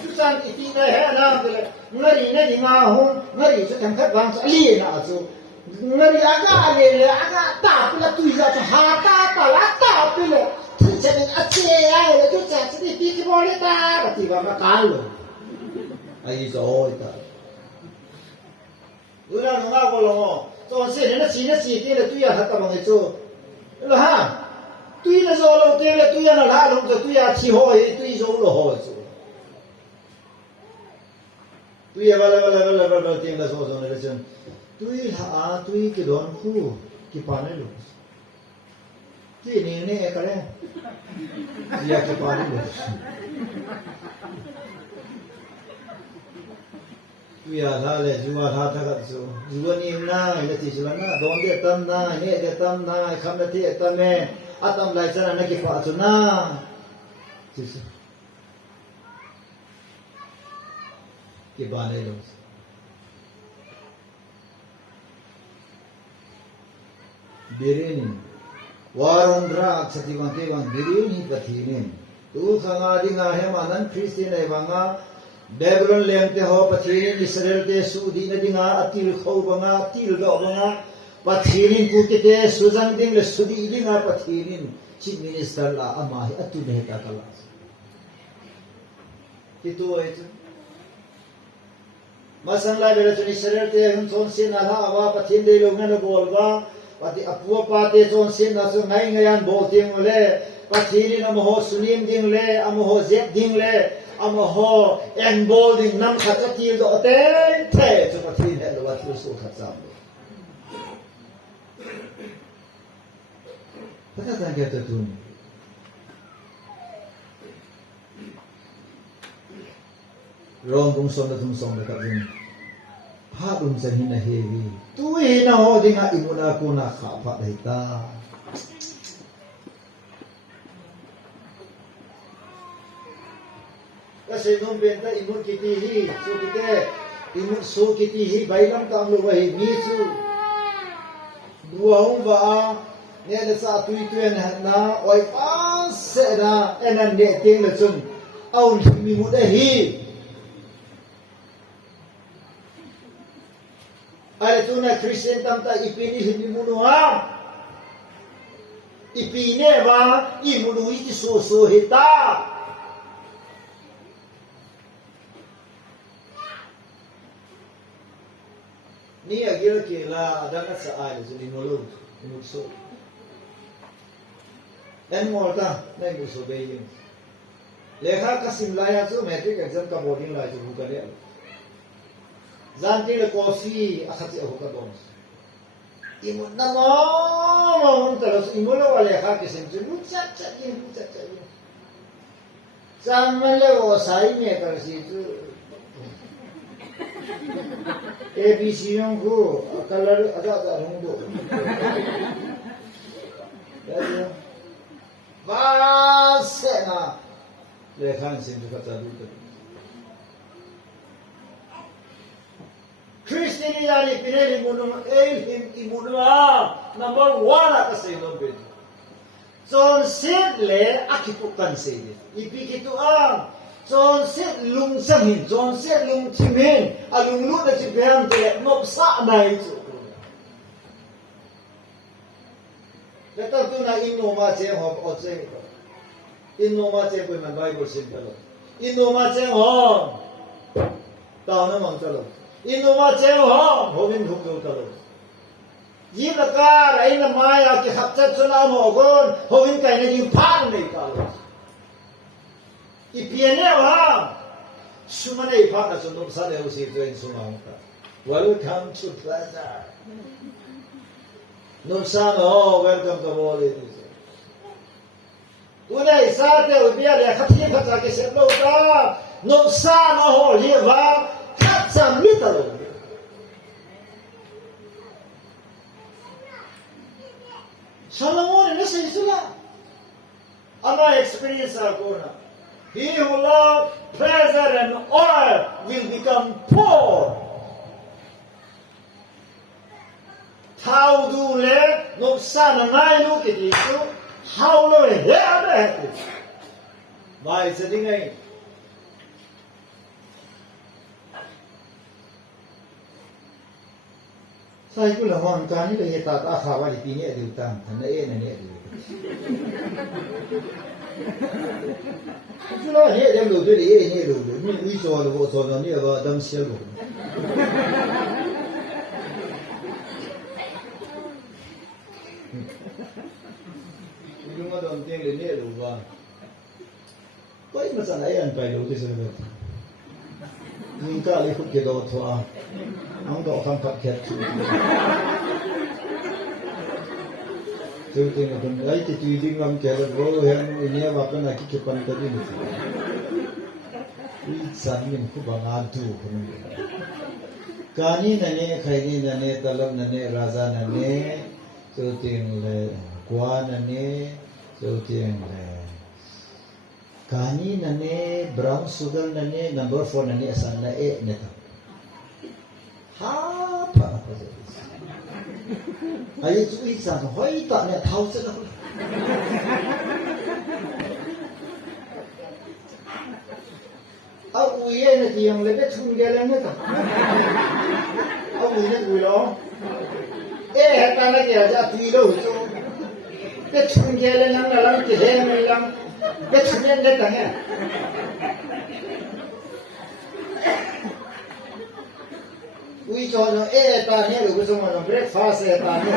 Jusan iti na he na bela, mari na di ma ho, mari su tangkat bang sa ali na asu, mari aga ale aga ta pula tu isa tu hata palata pile jadi aceh ya itu jadi pikir boleh tak tiba kalau ai rồi ta bữa nào nó ngao lo cho xe nó chỉ kia là tuy là thật bằng cái chỗ là ha tuy là rồi đầu tiên là tuy là lá không rồi tuy là chỉ hỏi tuy rồi là hỏi rồi tuy là vào tiền là rồi này là chân tuy là tuy cái đoạn khu cái pan này luôn tuy này cái này dia cái pan này luôn tuy là tha là chúa tha tha cái chỗ chúa niệm na cái gì chúa na đón địa tâm na này địa tâm na kham địa thiệt tâm này atam lại chân này cái pháp chỗ na cái pan này luôn birini warondra satiwan kewan birini kathine tu khanga dinga hemanan Christian evanga Babylon lem te ho pathini Israel te sudi na dinga atil khau banga til do banga pathini ku ke te sujang ding le sudi dinga pathini chief minister la ama hi atu ne ta kala kitu ai masan la bela chuni Israel te hun son sin ala awa pathin de lo na bolwa pati apua pate chon sin na so ngai ngayan bol ting le pathini na mo sunim ding le amo zep ding le amo en bol ding nam khat ka ti do te the chu pathini le wa thu su khat sam pata ta ge ta tun rong bung som da thum som da ka ding ha bung san hin na hevi tu hi na ho dinga imuna ko na kha pha dai ta ka se nom ben ta imun kiti hi su kite imun su kiti hi bailam tam lo hi mi su duau ba ne le sa tu tuen na oi pa se na enan ne ting le chun au mi mu da hi ada tu na Christian tam ta ipini hindi munua ipine ba imunu iti so hita ni agil kila ada ka sa ay so imulu imukso en morta na imukso beyin lekha kasimlaya so metric exam ka boarding la jo hukale zanti le coffee akhati ahuka dons imut na mo talos imulo wale kha ke sem ju chat samale o sai me kar si ju abc yong ko color ada rung do ya vasena le khan sem ju ka du Christianity pinili munum elhim imunua number 1 ka sa ilong bed. So sit le akipukan sile. Ipikitu ang so sit lung sanghin, so sit lung timin, alung lu na si beham te no sa na ito. Letak tu na inoma che ho o che. Inoma che ko man Bible simple. Inoma che ho. Tao na mang talo. Inuma cheo ho homin hukyo talo yi laka rai na maya ki hapchat chuna mo gon homin kai na yung pan nei talo ipiene wa sumane ipan na sunum sa ne usi to in sumangta welcome to plaza num sa no welcome to wali tunai sa te ubia le khati khata ke se lo ta num sa no ho li wa Sammitalo. Solomon nasa isula. Ama experience ako na. He who loves pleasure and oil will become poor. Tao du le no sana nai lu ke disu. How lo he ada. Mai sedingai. sai ku la hon ka ni le ta ta kha wa li pi ni adu tang than e ne ne adu ku la he dem lo de e ne lo ni wi so lo so ni ba dam sia lo yung mga doon ting linya lo ba koi masana yan pa lo de so ba yung ka li khut ke do thwa ang do kham phat khet tu ting ko ai ti ti ding ngam ke ro hen inya ba pa na ki ke pan ta di ni wi san min khu ba nga du ko ni kani na ne khai ni na ne talam na ne raja na ne tu ting le kwa na ne tu ting le kani na ne brown sugar na ne number 4 na ne asan na e ne ta ha pa pa se ai chu i sa hoi ta ne thau se na au ui ne ti yang le be chun ge le ne ta au ui ne ui lo e ha ta na ge ja ti lo chu be chun ge le nang na lang ki he me lang be chun ne de ta ne ui cho no e ta ne lo so ma no breakfast e ta ne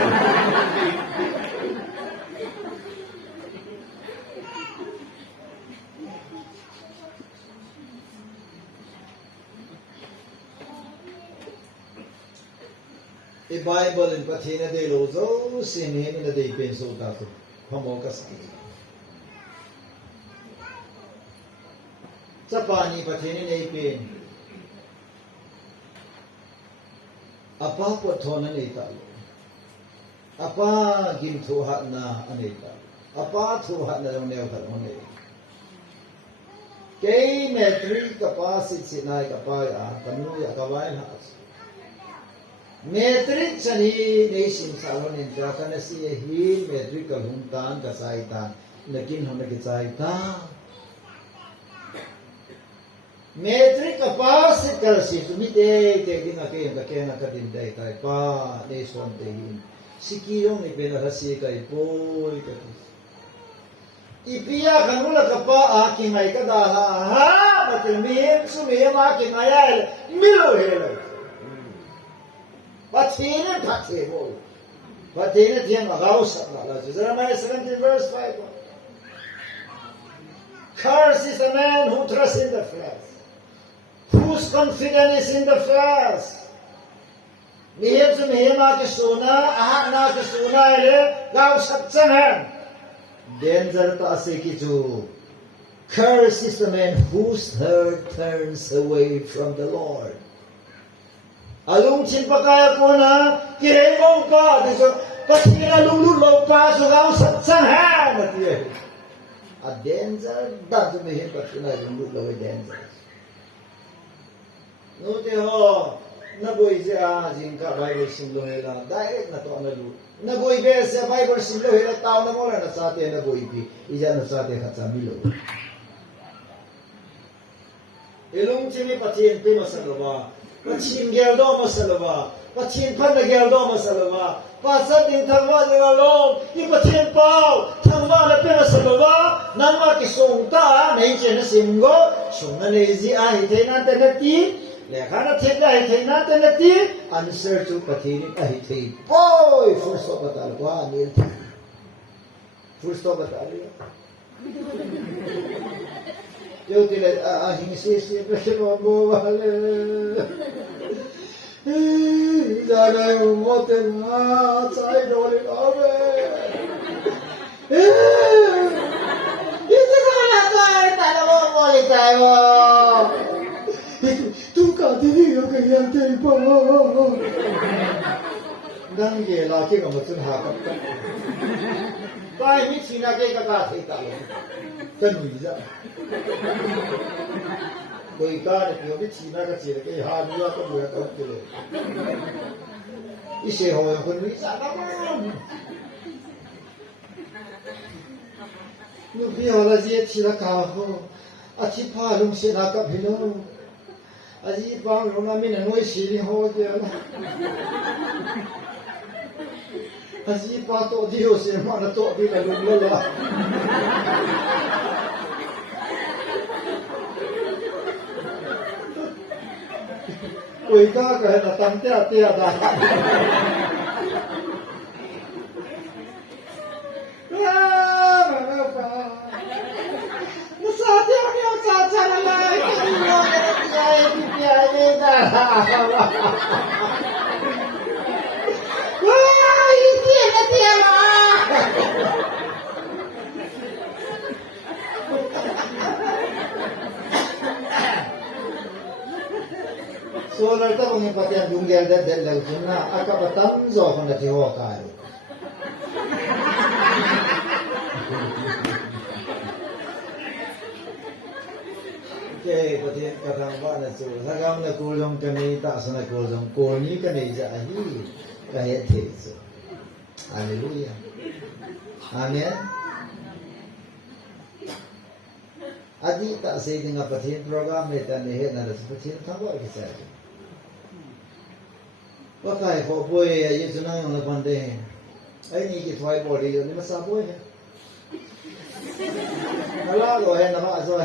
e Bible in pathina de lo zo sin he na de pen so ta so phamo ka sa Japani pathini nei pen apa po thona nei ta apa gim thu ha na anei ta apa thu ha na ne ta mo nei ke metric capacity nai ka pa a kanu ya ka vai ha metric chani nei sim salon in tra kana si hi metric ka hum tan ka sai tan lekin hum ke sai ta metric capacity ka si tumi te ding ake na ka din dai tai pa nei son te hin sikiyong ni pena hasi kai poi ka ipia kanula ka pa a ki mai ka da ha matil mi su mi ma ki mai ai milo helo Pathina pathebo. Pathina thiam agaus la. Jeremiah 17 verse 5. Curse is the man who trusts in the flesh, whose confidence is in the flesh. Miheb se mihema ke sona, aha na ke sona ele gau sakchan. Danger ta ase ki chu. Curse is the man whose heart turns away from the Lord. Alung chin pakaya ko na kiremong pa diso pathina lulu lo pa so gau sakchan ha matiye a danger da to me hin pathina lulu lo danger no te ho na boi se a jin ka Bible sim lo hela direct na to na lu na boi be se Bible sim lo hela taw na mo na sa te na boi pi ija na sa te kha cha mi lo elung chini pathin pe masalwa Pachin geldo masalwa, pachin pan geldo masalwa, pasat din thangwa dingalong, ipachin pao, thangwa na pe masalwa, nangwa ki songta nei chen simgo, songna nei zi a hithena tenati, lekha na thena hithena tenati, answer to pathini a hithei. Boy, full stop batal ko anil. Full stop batal. Yo tile ahing sisi pero mo vale jana umote na sai dori ave ite kana kai tala mo moli tai wo tu ka ti yo ke yan te po dang ye la ke ka mo chun ha ka pai mi china ke ka thei ta lo chân hủy ra người ta thì kiểu biết chỉ na cái gì là cái hà nữa có người có cái này cái xe hồiคนนี้sao lắm nhưng khi họ là gì chỉ là cao không à chỉ pha lung xe là cấp hình đâu à chỉ pha lung là mình là nuôi xí đi thôi chứ Haji patok dia sih mana tok dia kalau lelah. Oi ka datang tiap dah. So nalta kung yung pati ang dunggel del lagu na akabatam zo kung natiho kayo. Okay, pati ang katamba na so. Sagam na kulong kani taas na kulong kuni kani jahi kahit teso. Hallelujah. Amen. Adi tak say dengan pati program ni tan ni na pati thawa ke sa. Wakai ko boy ye sunang yung napande. Ay ni ki thwai body yo ni masaboy he. Wala ko he na ma so.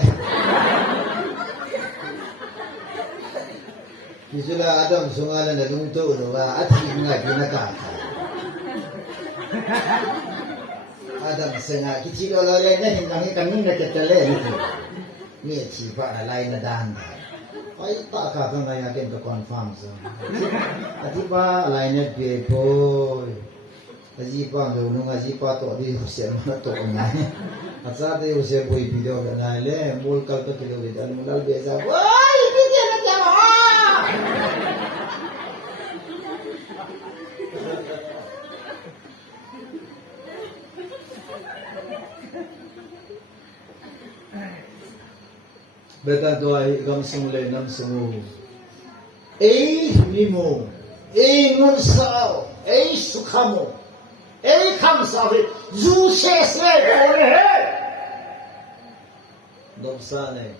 Kisula Adam sungalan na lungto no ba ati nga ginakaka. Adam senga kicilo lo yan na hindi kami nakatale nito. Ni chipa na lain na dan. Ay tak ka kan yakin to confirm sa. Ati pa lain na boy. Aji pa nung aji pa to di usir mana to na. At sa de usir boy video na le mul kal to kilo de alam dal beza. Wai video na jawa. Berkat doa ikam semula nam semu. Mimo, ngunsao, sukamo, kamsavi, zu sese boleh. Nopsane.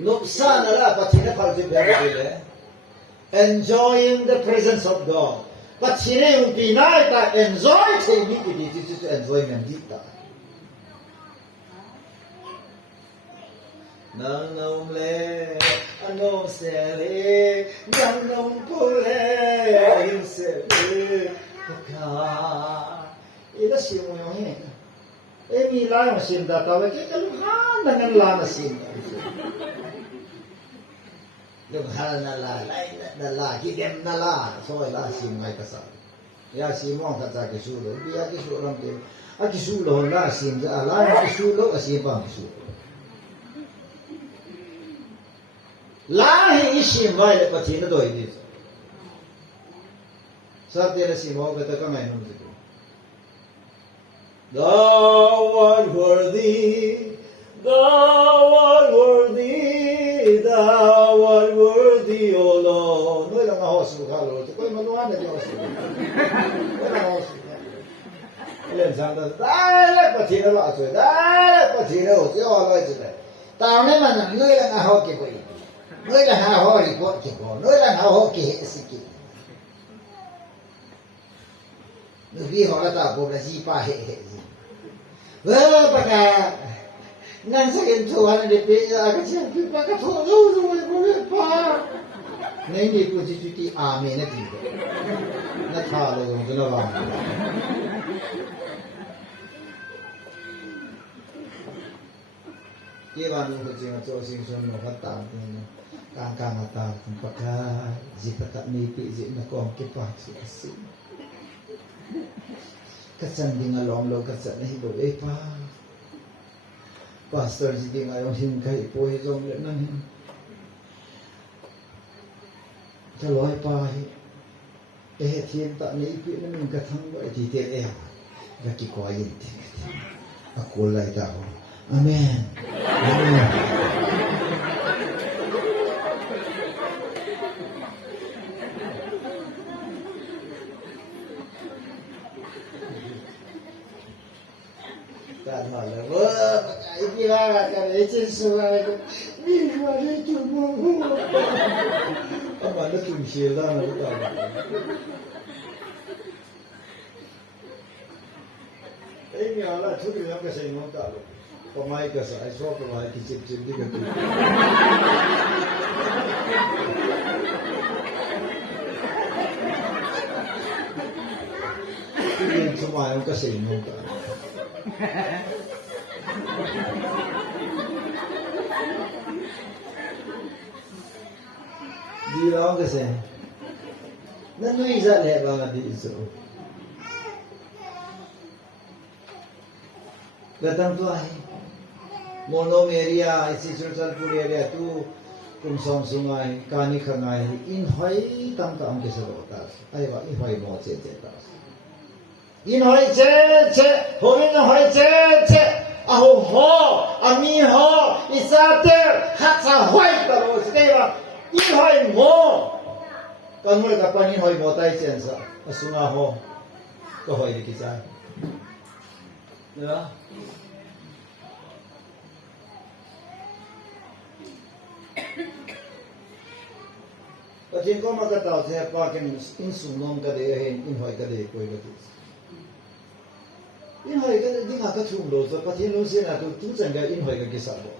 Nopsana lah patina parti berada. Enjoying the presence of God. Patina yung pinay ta enjoy tegi kiti to enjoyment dita. Nang nong le, anong sele, nang nong pule, yung sele, ka. Ila siya mo yung hin. Mila yung sinda tawag, kaluhan na nga la na sinda. Lughal na la, lay na la, kigem na la. So ila siya may kasal. Ya siya mo ang kata kisulo, biya kisulo lang kayo. Kisulo la sinda, ala yung kisulo, siya pa ang kisulo. Lahi isim vai le patina doi dis. Sab dele simo kata kamay nung dito. Thou art worthy, thou art worthy, thou art worthy, O Lord. Noi lang ako sa kalo. Koy manuan na Dios. Koy ako sa. Ilan sanda. Dale patina lo aso. Dale patina o si o lo ito. Tao naman noi lang ako ke koy. Noi lang ako report ko. Noi lang ako kihesiki. Nubi ho la ta po la ji pa he he. Wa pa ka nan sa ken to han de pe a ka chen pi pa ka to lo pa. Nei ni ko ji ti amen na ti. Na tha lo ko na ba. Ye ba nu ko ji ma to sing son no ka ta ni. Kang mata pakai jika tak nipi jik nak kong kipas asin. Kesan di ngalong lo kesan ni hidup pa. Pastor di ngayong hingkai po hizong le nang. Kalau pa tien tak nipi na min katang ba ti te gaki ko ayin ti. Ako lai daw. Amen. Amen. Ama na tumshil da na ta. Ai mi ala thu ri ka sai no ta lo. Pamai ka sa ai so ko mai ki chip chip di ka tu. Ni chuma ai ka sai no ta. Đi đó cái gì nó nuôi ra đẹp là đi rồi cái tâm tu ai monomeria institutional area tu cùng song song ai cani khang ai in hoi tâm ta ang kesa ta ai ba in hoi mo che ta in hoi che horin hoi che aho ho ami ho isate hatsa hoi ta ro se ba in hoi mo kan mo ka pan in hoi mo tai chen sa asunga ho ko hoi ki cha ya Patin ko makataw sa pakin in sumnom ka de in hoi ka de koi ka in hoi ka di nga ka thum lo so patin lo se na tu chang ga in hoi ka ki sa bo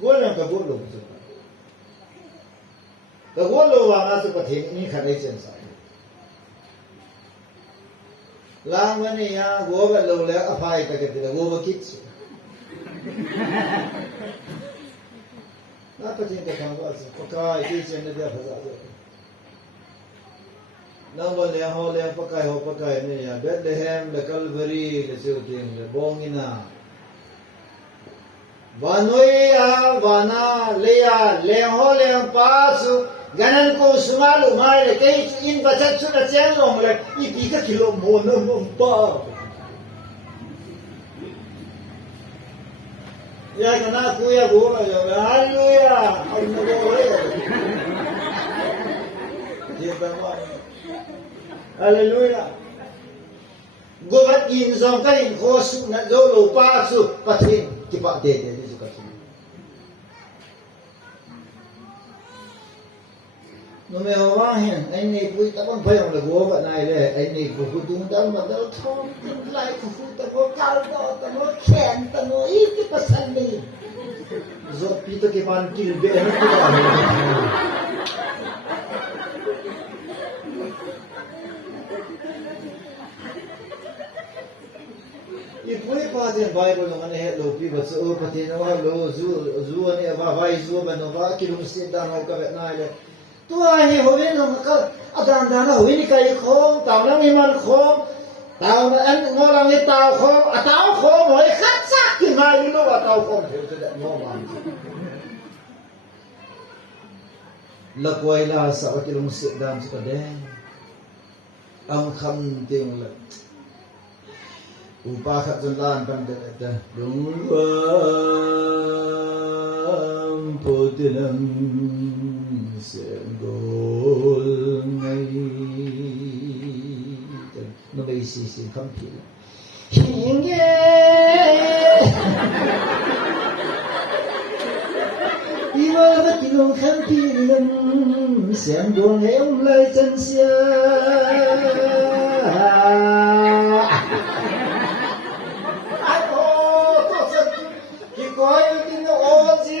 go na ka bo lo so ka go lo wa na so patin in kha dai chen sa lang wa ni ya go ba lo le a phai ka ke de go ba kit那不听的看法是不该以前的点不咋的，那么两好两不该好不该那样，别的hem的 Calvary 的就听的 Bongina， Vanoia Vana Lea 两好两八数，俺们公司马路买的，给因把这出了钱弄了，一比个 kilo 没那么大。Ya kena aku ya gua ya, haleluya, haleluya. Dia bawa, haleluya. Gua vat inzong kai khosu na zolo pasu patin kipak de dia suka sini. Nome orang ini pui tapang payung le gua vat nai le, ini buku tungdang madal thong lai kufu tapo kaldo tapo ken tapo itu pesan ni. Zot pita ke pantil be na tu. Ipui pa din Bible ng ane hello pi ba so pati na wa lo zu ani va vai zu ba no va kilum sin da no ka vet nai le. Tu ai ho ven no ka adan da na ho ni kai khom taw lang iman khom taw na an ngolang ni taw khom ataw khom hoi khat sak ki ngai lo wa taw khom theu se da no ma la koi la sa ki lung sit dam sa de ang kham ting la upa khat jan dan kan de da dung potinam Senggol ngai nó bị xì không khí hiện nghe đi vào bất kỳ lúc không khí lắm xem đùa ngày ông lại chân xia ai ô tôi sẽ khi coi tin ôn chi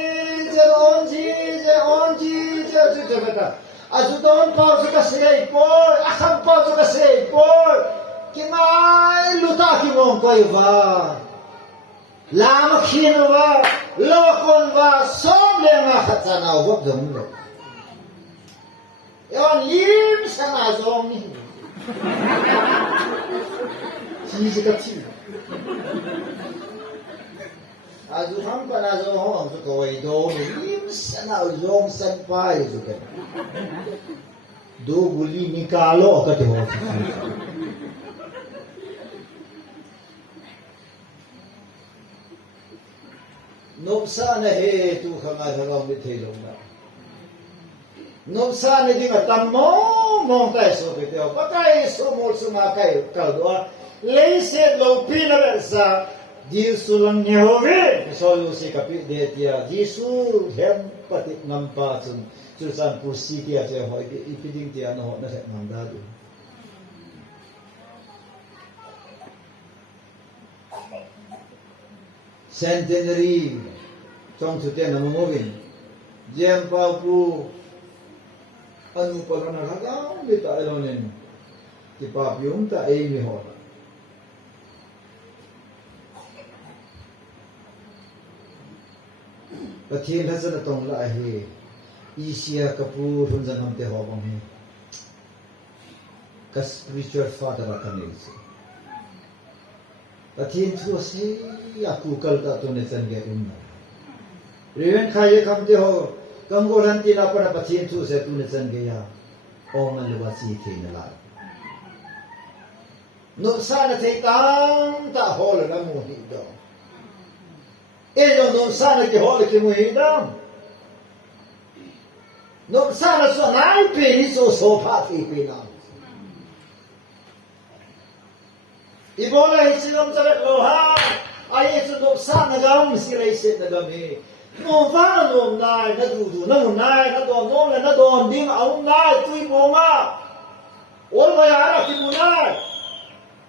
Jabata. Azudon pau suka sei por, akam pau suka sei por. Kinai luta ki mong koi va. Lama khin va, lo kon va, som le nga khatsana wa gam lo. Yon lim sana zong ni. Chi ka chi. Azu ham pa na zo ho so ko wai do lim sana zong san pai zo ka do guli nikalo ka te ho nopsa na he tu khanga thagam bi the long na nopsa ne ding tam mo tai so pe te pa kai so mo so ma kai ka do le se lo pina sa Jisu lang Yehove so yu si kapit de tia Jisu hem patik nampa sun san pusi dia je hoi ipiding dia no na se manda du centenary trong chu te na mongin jem pa pu anu pa na ga le ta elonen ti pa pyung ta e mi ho Pathin hazan tong la hi Asia kapu hunjan hamte ho bang hi ka spiritual father akanis Pathin thu se aku kal ta to ne chan ge um Reven khaye kamte ho kamgoran ti na para Pathin thu se tu ne chan ge ya ong le wa si the ne la No sa na thei tang ta ho le na mu hi do Elo non sana che hole che muida. Non sana suonare peni so pati pena. I bola si non sarà loha. Ai su non sana gam si reise da gami. Non va non dai na du non dai na do non na do ding au dai tui bonga. Ol ba ara ki munai.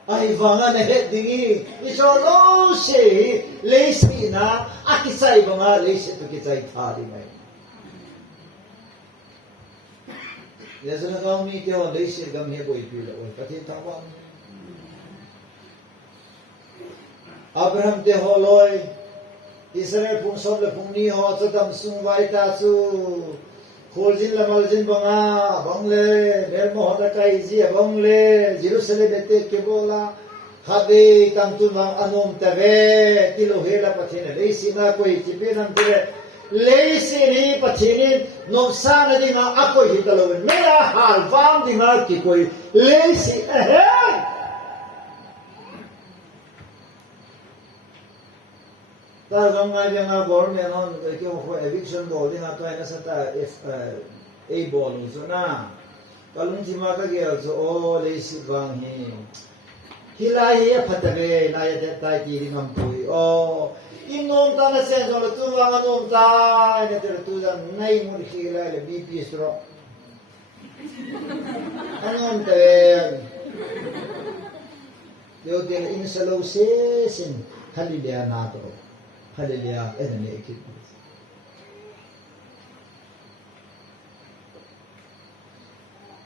Ai vanga na het dingi iso lo se leisi na akisai banga leisi to kisai thari mai yasana gaum ni teo leisi gam he boi pi la oi pathin thawa Abraham te holoi Israel pung som le pung ni ho chodam sung vai ta su Kholjin la maljin banga bangle mel mo hoda kai ji bangle Jerusalem bete ke bola habe tam tu mang anom tave tilo hela pathina leisi na koi chipe nam dire leisi ni pathini nom sana dinga akoi hitalo mera hal wang dinga ki koi leisi Ta gamma dinga government on ke ho eviction bol dinga to ena sata if a bol so na kalung jima ka ge so o leisi wang hi Hilai patabe na ya ta ti ngam pui o inom ta na sen so tu wang anom ta ne ter tu da nai mun hilai le bp stro anom te deu de in salo se sin halilia na to halilia ene ekit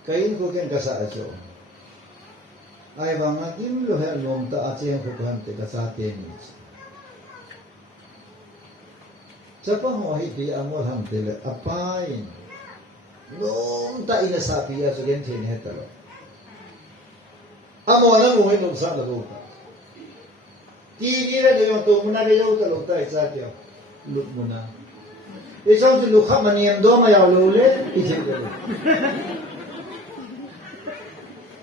kain ko ken ka sa acho ai bang adim lo he lom ta acheng ko kan te ka sa te ni chapa ho hi ti amol ham te le apai lom ta ina sa pi ya so gen the ne ta lo amol na mo hi lom sa la do ta ti gi le de to muna be yo ta lo ta sa te lut muna e chong tu lu kha maniam do ma ya lo le i che de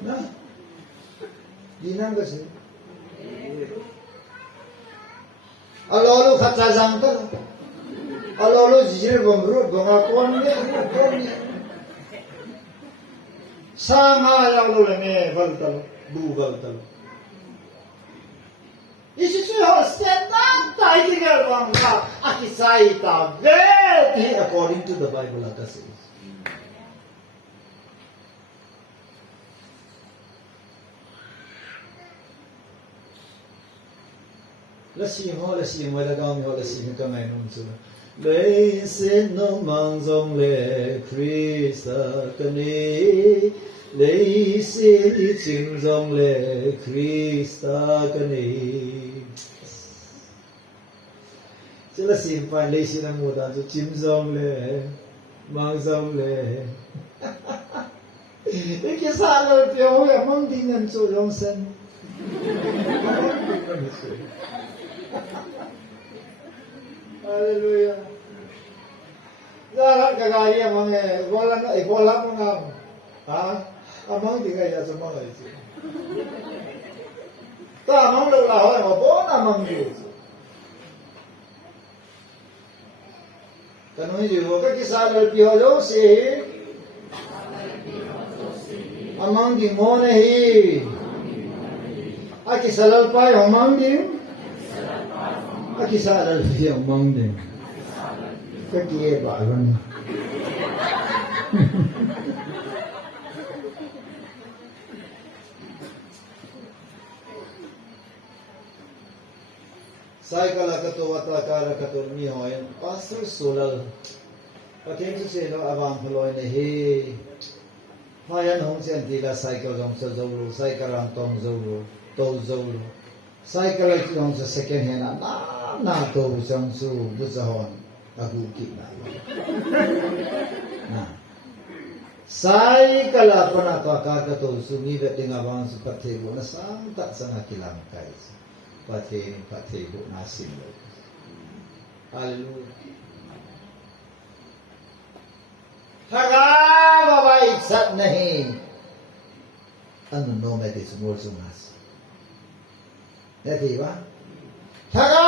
na Dinang kasi. Alolo khatazang ta. Alolo jijir bomru bonga kon ne kon ne. Sama ya lo le ne valtal bu valtal. Isi su ho stand tai digal banga akisai ta ve according to the Bible ata says. La si mo la gaung ho la si ka mai nung chu le sin no mang zong le Krista ka ni le si li ching zong le Krista ka ni chela sim pa le si na mo da chu chim zong le mang zong le e ke sa lo pyo ya mang ding an chu yong san Hallelujah. Jangan kagari amang bola mangam. Ha? Amang tinggal ya semua itu. Tak amang lu lah orang apa amang itu. Kanoi juga kan kisah lerpiolo sih. Amang di mana hi? Aki salal pai amang di. Aki salal fi amang di. Kakiye ba Sai kala kato wata kara kato mi hoyen pastor solal pateng su se no awang phloi ne he hayan hong chen ti la sai ka jong sa zolu sai ka rang tong zolu to zolu sai ka la jong sa second hand na to sang su bu sa hon aku ki na sai kala pana to ka kato su mi ve ting awang su pathe go na sang ta sang kilang kai pathe bu nasim hallelujah Thaga babai sat nahi anu no me dis mor sungas Neti ba Thaga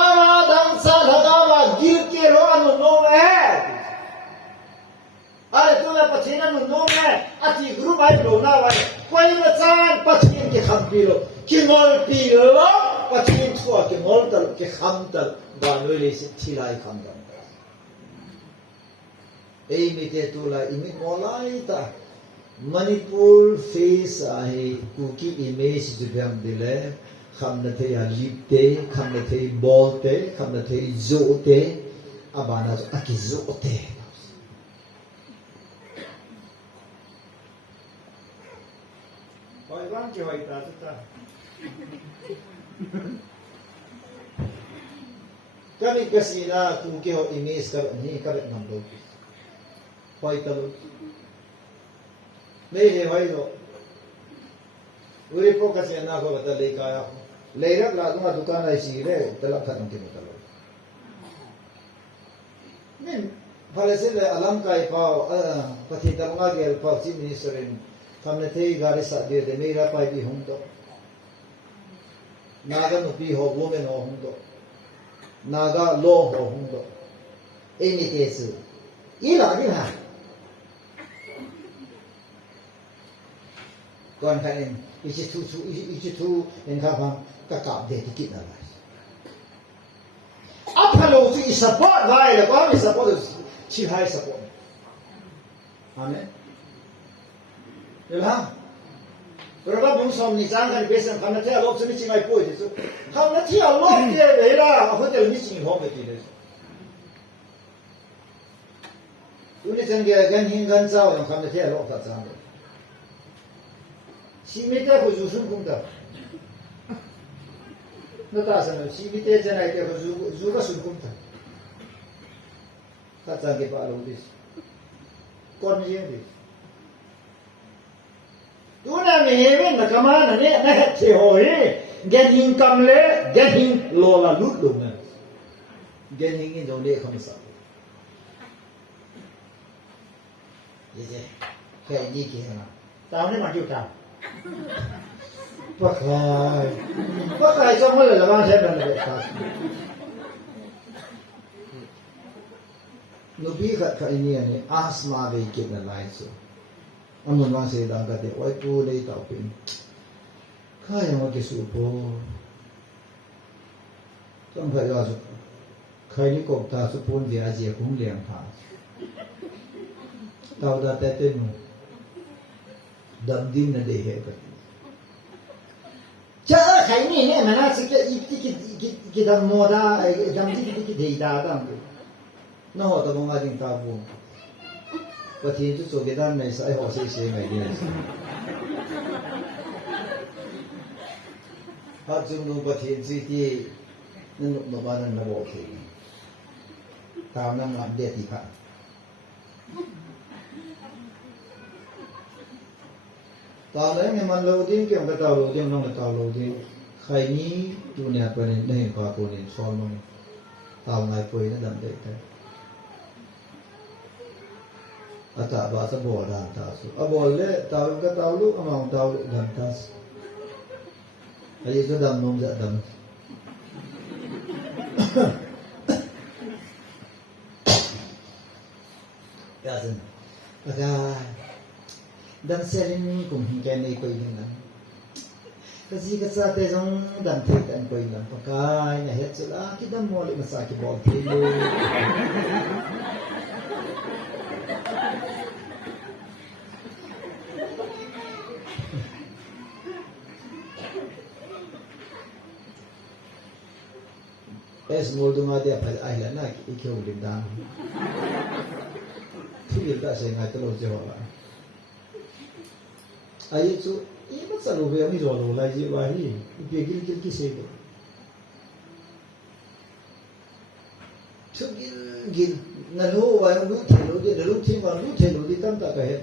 dang sa thaga ba gir ke ro anu no me Are tu me pathin anu no me ati group ai lo na wa koi ma chan pathin ke kham pi lo ki ngol pi lo pathin chua ke ngol tal ke kham tal ba no le si thilai kham dam Ei mite tula imi molai ta Manipur face ahe kuki image jubam dile khamna the alipte khamna the bolte khamna the zote abana akizote Oi bang ke hoi ta ta Kami kasina kuki ho image kar ni kar nam lo Hoi talu. Nei hoi lo. Uri po kasi na ko bata lei kaya ko. Leirak la dunga dukan ai si re talak khatang ke talo. Nen palese le alam kai pa pati talunga gel pa si ministerin kamne thei gari sa de meira pai bi hum to. Naga no pi ho women ho hum to. Naga lo ho hum to. Ei ni kesu. Ila ni ha. Còn cái này ít thu nên các bạn các cảm để thì kỹ là vậy. Apollo thì support vai là có mình support được chỉ hai support. Amen. Được không? Rồi các bạn xong thì trang cái bế không nó theo lốp sẽ chỉ ngay bôi thì số. Không nó theo lốp kia đấy là không thể mình chỉ không được gì đấy. Chúng ta cái gần hình gần sau thì không nó theo lốp thật trang đấy. Simite ko jusun kumta. Nata sana simite janai te ko juga sun kumta. Kata ke pa lobis. Kon je ni. Tuna me heve na kamana ne na he hoye. Ganin kamle ganin lola lutlu na. Ganin in dole khamsa. Ye kai ni ke na. Tao ne ma kiu ta. Pakai semua le lawan saya dan lebih pas. Nubi kat ini ni asma bikin dan lain so. Amun wang saya dah kata, oi tu lei tau pin. Kaya mau kesupo. Sampai ya so. Kaya ni kok ta supun dia aja kum liang ta. Tau dah teten. Đầm đinh là để hệ vậy. Chớ cái này mà nó sẽ cái đầm mò đa đầm cái gì đa đó. Nó họ tao không ai tin tao buồn. Và thiên chúa cái đàn này sẽ họ sẽ ngày đi. Phát chung nó và thiên chúa thì nó ba nó bỏ thì tao năng làm đẹp thì phải. Tao lấy ngày mà lâu tin kiểu cái tao lâu tin nó là tao lâu tin khai ní tu nhà quên này qua cô này son mong tao ngày quên nó đầm đấy cái à ta bà sẽ bỏ đàn ta số à bỏ lẽ tao cái tao lúc mà tao đầm ta cái gì đầm nông dạ đầm cái gì cái dan selin kum hingken nei koi hinan kasi kasa te jong dan the dan koi lan pakai na het chula ki dan mole masa ki bol thelo small tu mah dia pada ahli nak ikut lindang. Tu kita saya ngai terus jawab. Ayat tu, ini pasal lu yang ni jauh lagi wahai, dia gil kisah tu. Tu gil, nalu wahai lu thelu dia, nalu thelu dia tam tak kaya,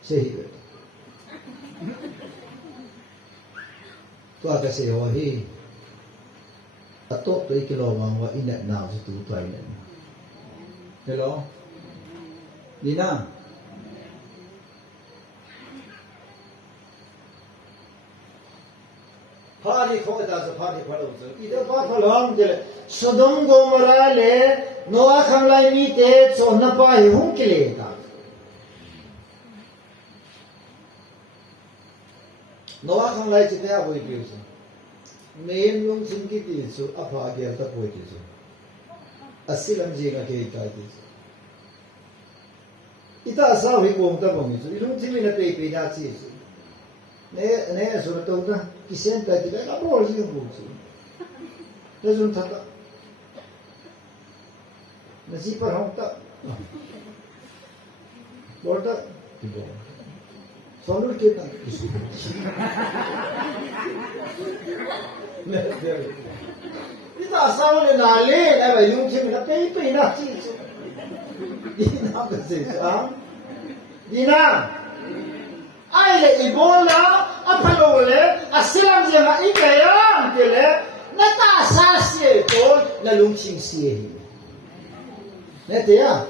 sehingga. Tu ada saya wahai. Atau tu ikilo mangwa inak nau situ tu inak. Hello, Dina. Party kau dah party pada tu. Ida apa long je. Sodom Gomora le Noah kamlai ni te so napa hung kile ta. Noah kamlai cite apa itu? Main lung singkit itu apa dia tak boleh itu. Asilam jika kita itu. Ita asal hikum tak boleh itu. Ilung sini nak pergi nasi itu. Ne surat tu dah kisah tak kita tak boleh sih itu. Lepas tak. Nasi perhong tak. Boleh tak? Tidak. Soalnya kita kisah. Kita asal le nale, apa yung cimi na pay na sih. Dina kasi ah. Dina. Ay le ibola, apa lo le, asilam dia na ikayang kile, natasasye ko na lungching siya. Nete ya.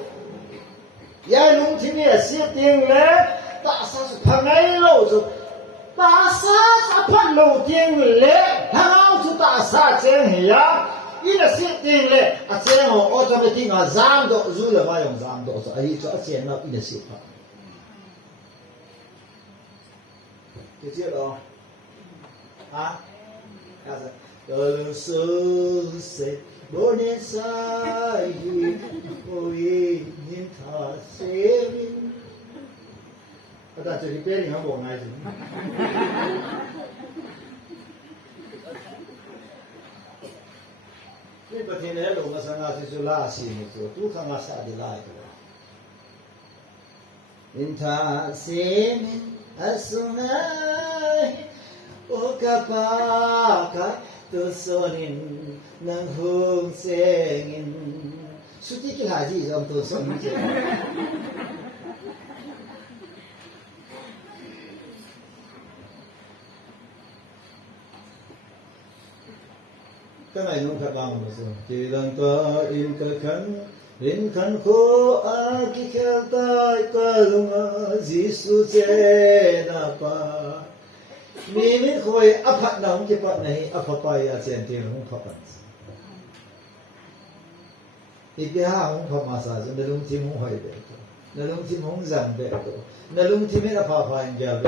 Ya lungching ya siya ting le, tasas pangay lo so. Ta sa apa lo tiang le hang tu ta sa chen ya ina sit ting le a chen ho automatic nga zam do zu le ba yong zam do so ai cho a chen na ina sit pa ke chia do ha ka sa do su se bo ne sai ho yi nin tha se ta chỉ biết những cái bộ này chứ. Ini berarti lo masalah isolasi itu, tu kan masa di lain. Inta semin asunai, o kapaka tu sonin nang hung sengin. Suci haji jam tu sonin. Cái này nó phải bằng một rồi. Chỉ lần ta in cái khăn khô a ki khel tai ta lung a Giêsu che na pa. Mình khôi áp phạt nào cái phạt này áp phạt bay a chen tiền không phạt. Ít cái ha không phạt mà sao? Nên lung chim không hỏi được. Nên lung chim không rằng được. Nên lung chim nó phạt phạt anh được.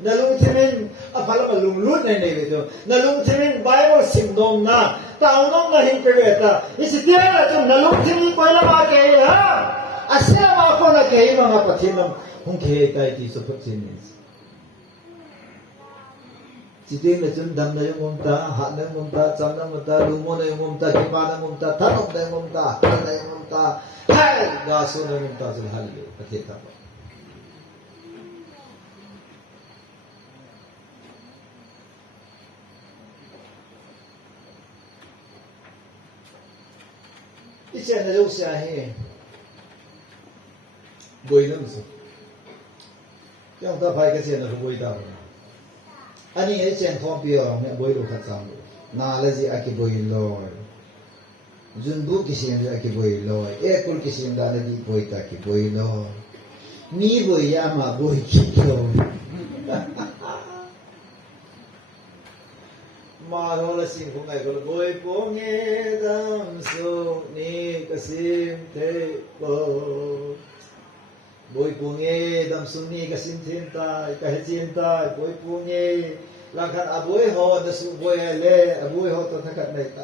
Na lung timin apala lung lut na ni beto na lung timin Bible simdom na taunong na hinpeweta isitia na tum na lung timin ko na ma ke ha asya ma ko na ke mga pathinam hung ke kai ti so pathinis siting na tum dam na yung umta ha na yung umta cham na umta lumo na yung umta kipa na yung umta tanok na yung umta hal na yung umta hai gaso na yung umta sul halli pathita pa Ichen na đâu xa he bồi lắm rồi, chúng ta phải cái chuyện là bồi đâu, anh ấy chen phong bia mẹ bồi đồ khát sao, na là gì ai cái bồi lôi, dân bu cái chuyện là cái bồi lôi, ekul cái chuyện là gì bồi ta cái bồi lôi, mi bồi ya mà bồi cái lôi, mà nó là xin không ai gọi là bồi bố nghe đam sâu ni cái sim thế bồi bố nghe đam sâu ni cái sim thiên tai cái thiên tai bồi bố nghe lang khăn à bồi họ đã sụp bồi lệ à bồi họ tất cả này ta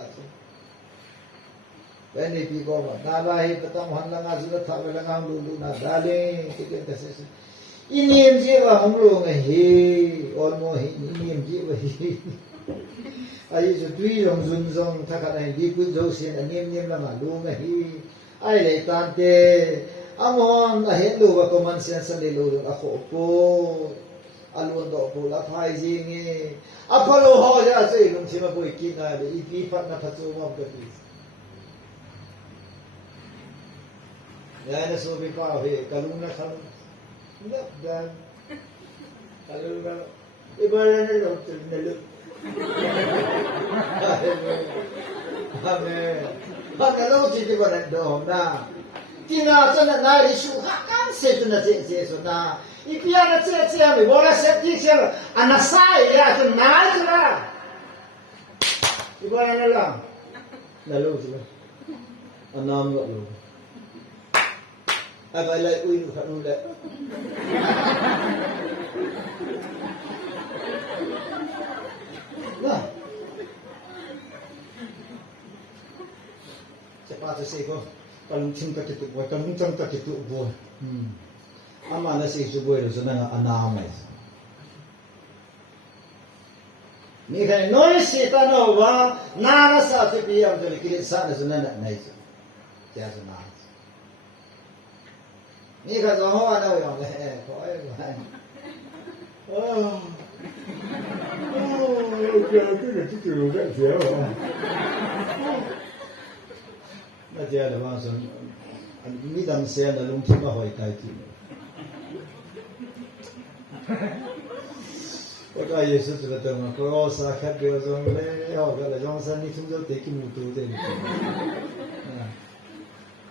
cái này bị có mà ta là hết tất cả hoàn lang ngã giữa tháp với lang ngang lulu na đa lên cái gì Inim ji wa hong lo nga he almo he inim ji wa he ai ju tui rong zun zong tha ka nai di ku zo sin anim nim la ma lu nga he ai le tan te amon a hen lu wa ko man sian san le lu a kho po alun do po la phai ji nge apalo ho ja sei lum chi ma poi ki na le I pi phat na phat zo ma ka ti ya na so bi pa he kalung na kham na dan kalung na ibaran na lo til na lu amen ba na lo chi ti ba na do na tina sa na na ri shu ha kan se tu na se so na ipia na se mi bola se ti se anasai ya tu na tu na ibaran na lang na lo tu anam lo ai lại uy được luôn đấy nah cepat sih kok kalau cinta itu buat kalau cinta itu buat ama na sih sebuah itu senang anamai ni kan noise kita nova nana saat itu yang tu kirim sana senang naik tiada senangนี่ก็จะห่อได้อย่างไรขอให้ไปโอ้เจ้าที่จะที่อยู่ได้เสียหรอน่าจะเดี๋ยวว่าส่วนมีดำเสียนะลุงที่มาหอยไก่กินก็ได้ยินสุดจะต้องมาก็สาขาเดียวจงเลยเอาก็เลยจงสันนิษฐานจะเด็กมุตุเต็ม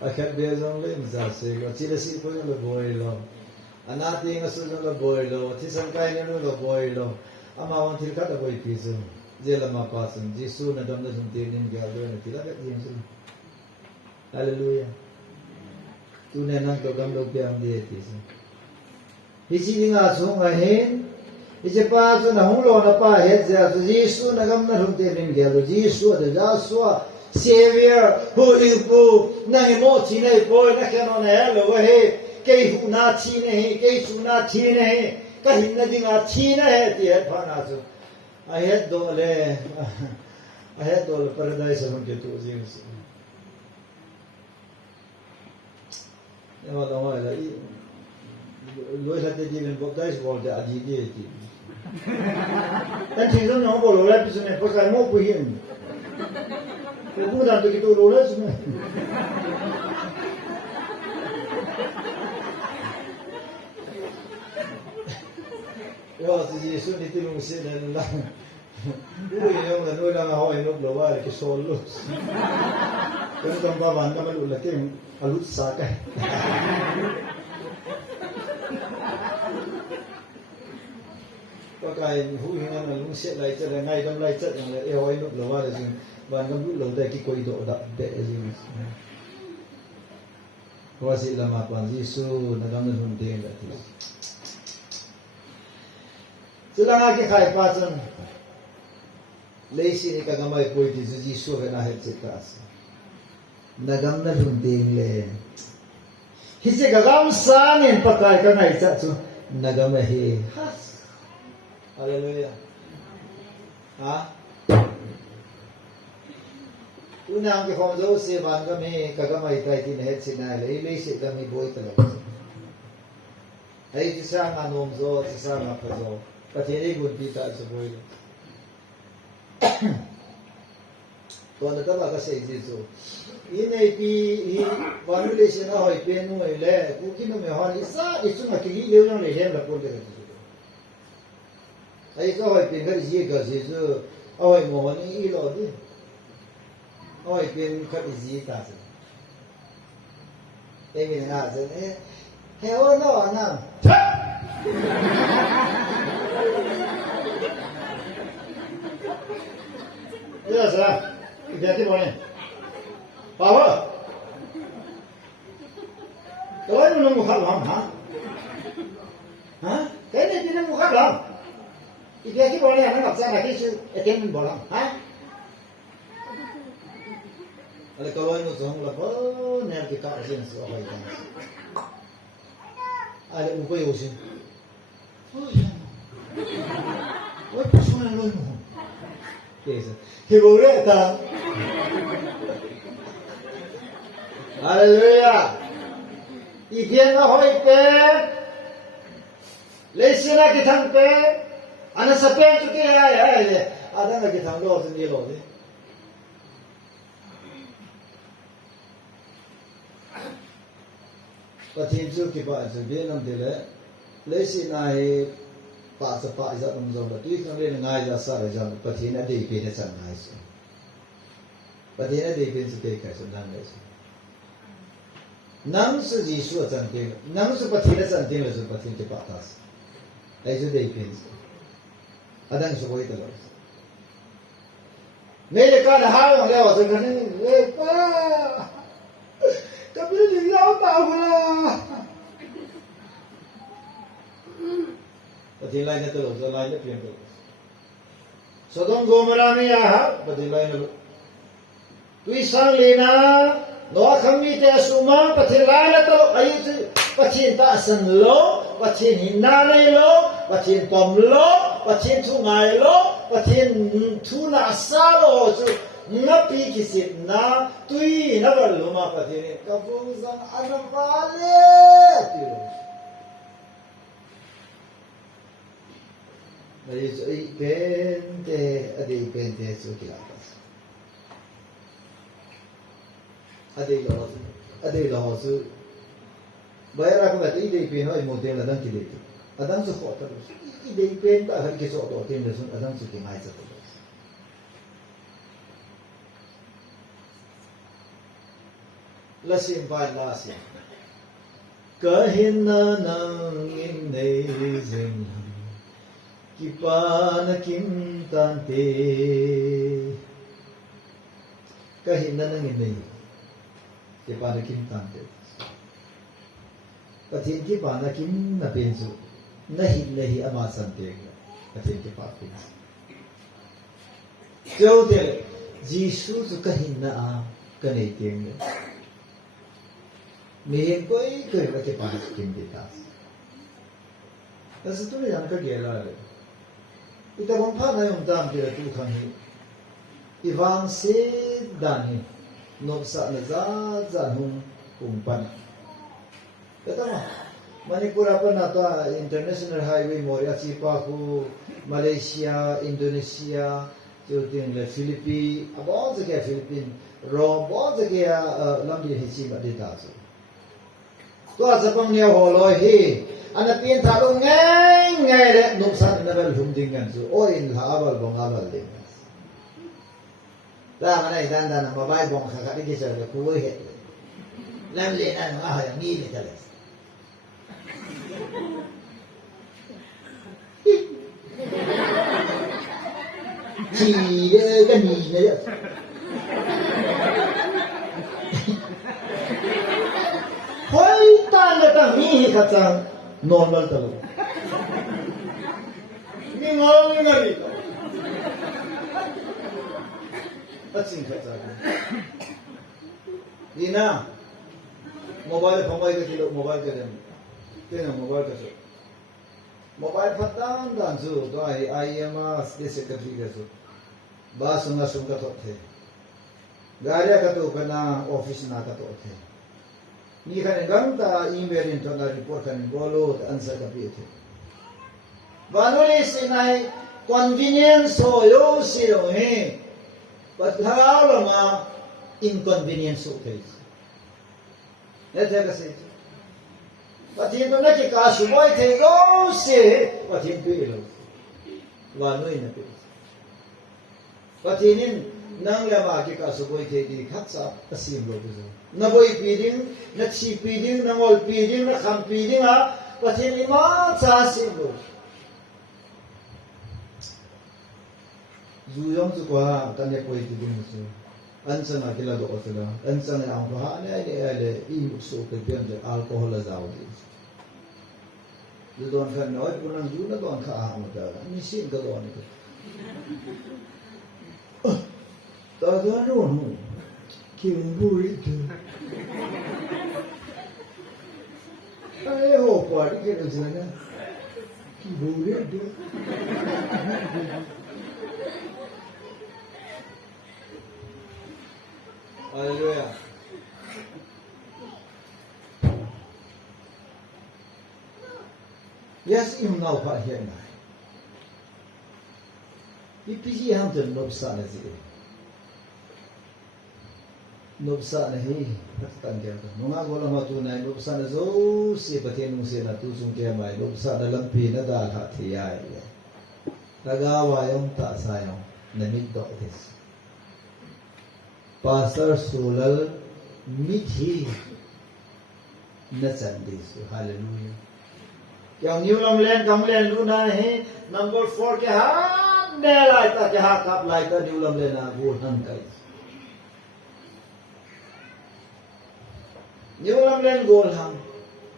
akhir dia zong le mzase ko chile si ko lo boilo anati nga su lo boilo ti sang kai ne lo boilo ama wan thil ka da boi pi su je la ma pa sun ji su na dam da sun te nin ga lo ne ti la ka yin su hallelujah tu ne nang to gam lo piam de ti su hi chi nga su nga hen hi je pa su na hong lo na pa he ja su ji su na gam na rum te nin ga lo ji su da ja su Savior who is who nang mo chi nei boy na kya no ne lo he ke hu na chi ne ke chu na chi ne ka hin na ding a chi na he ti he pha na su a he do le paradise hon ke tu jing su ne ma lo ma la I lo la te di ben baptize vol de a di di ti tan chi so no bo lo la pi su ne pa ka mo pu hin Aku dah begitu lulus semua. Ya, si Yesus ni tiru mesti dan lah. Dulu yang lalu yang awak ini berlawan ke solus. Kan tanpa banda malu lagi alut sakai. Pakai hujan lalu siap lagi cerita ngai dam lagi cerita yang awak ini berlawan lagi. Ban gam lu da ki koi do da de jing ko si la ma pan Yesu na gam nun de da ti sila nga ki khai pa chan le si ni ka gamai koi ti Yesu ve na het se tas na gam na nun de le hi se ga gam sa nen pa kai ka nai cha chu na gam he hallelujah ha Unang ke hom zo se ban ga me ka ga mai tai tin het sinai le se ga mi boi ta lo ai ti sa nga nom zo ti sa nga pa zo ka ti ri gun ti ta se boi to na ta ba ka se ji zo I nei pi I ban le se na hoi pe nu le ku ki no me ha ni sa I chu na ki le no le hem la ko de ka ai ka hoi pe ga ji ga ji zo ai mo ni I lo di Ôi bên khất gì ta rồi, đây mình là rồi đấy, heo nó nào, đây là sao, cái gì thế bọn này, bảo hả, tối nó ngủ khát lắm hả, hả, cái này nó ngủ khát lắm, cái gì thế bọn này nó gặp sao là cái sự, cái tiếng mình bảo lắm, hả? Ada kawan tu semua lepas, nanti kita asyik nasi apa itu. Ada upaya usin. What person alone? Yes. He will read that. Hallelujah. If you know how it listen to the tongue, and a serpent to get I don't like it on Lord and yellow. But in Zukiba is a Vietnam delay. Listen, I pass a part is up on Zone, but you can really nice as Sarah, but in a day, it's a nice. But in a day, it's a take as a nice. None so the short and thing, none so potatoes and things of potato patas. As a day pins. I don't so wait a lot. Made a kind of how there was a good the building out. But he lined the line of people. So don't go Marami, but he lined it. We sang Lina. No kami te suma patilala to ayit patin tasan lo patin hinanay lo patin pom lo patin tungay lo patin tuna salo so ngapi kisit na tui nabaluma patin kabuzan anapale tiro ayit pente adi pente so kilata Ade laws. Bayara ko ide pin hoy model adang kide. Adang so ko ta. Ide pin ta har ke so to tin lesun adang so ke mai sa to. Lasim vai lasim. Kahin na nang in nei zeng. Kipan kim tante. Kahin na nang in nei. Kepada kim tante, patin kepada kim na pensu, nahi amat sante, patin kepada pensu. Jauh deh, Yesus tu kahina kanai tiang. Mehen koi kepada kim detas. Tapi tu ni jangan kegela. Kita bangpa na yung dam dia tu kami. Ivan se dani. Nopsa na zanung kumpan. Kata Manipur apa nata international highway Moria Cipaku, Malaysia, Indonesia, jodoh le Philippines, abang sekian Philippines, Rome, abang sekian lambi hiji madita tu. Tu asapang niya holoi he, anak pian thalung ngai le nopsa na bel humdingan tu. Oh in habal bong habal ding. Ra mana idan dan mobile bong kakak ni kisah le kuih he. Lam le nan yang ni le teles. Chỉ cái gì đấy khói tan là ta mi khát sang normal talo mi ngon như này tất nhiên khát sang đi na mobile phone cái gì đó mobile cái gì tên là mobile cái gì mobile phát tan dan su to ai em cái secretary cái su ba sunga sunga to the garia ka to kana office na ka to the ni khane gang ta email in to na report kan golo answer ka pi the banole sinai convenience ho yo si lo he but harao lo ma inconvenience ho the ne the ka se but in to na ki ka su boy the go se but in pi lo banoi na pi Patinin nang lama ki kasuboi te di khatsa asim lo buzo. Na boy piding, na chi piding, na ngol piding, na kham piding ha. Patin ima cha asim lo. Zuyong zu kwa tanya koi ti ding su. Ansa na kila do otla. Ansa na ang ha ale I so ke pian de alcohol la zaw di. Don kan noi punan zu na don ka a ma da. Ni sin ga do ni. Tagano, kimbuit. Ay ho, pari ke nusana. bù lên được. Hallelujah. Yes, im nào phải hiện nay. Ipiji ham chân nộp sa này gì? Nộp sa này tất cả cái đó. Nunga gola ma tu này nộp sa này zo si pathe nung si na tu sung kia mai nộp sa na lampi na da ha thi ai. Tagawa yung ta sa yung namit do this. Pastor Solal mithi na chandis. Hallelujah. Yang New Lamland Kamland Luna hai number 4 ke ha ne lai ta ke ha kap lai ta New Lamland na gol han kai. New Lamland gol han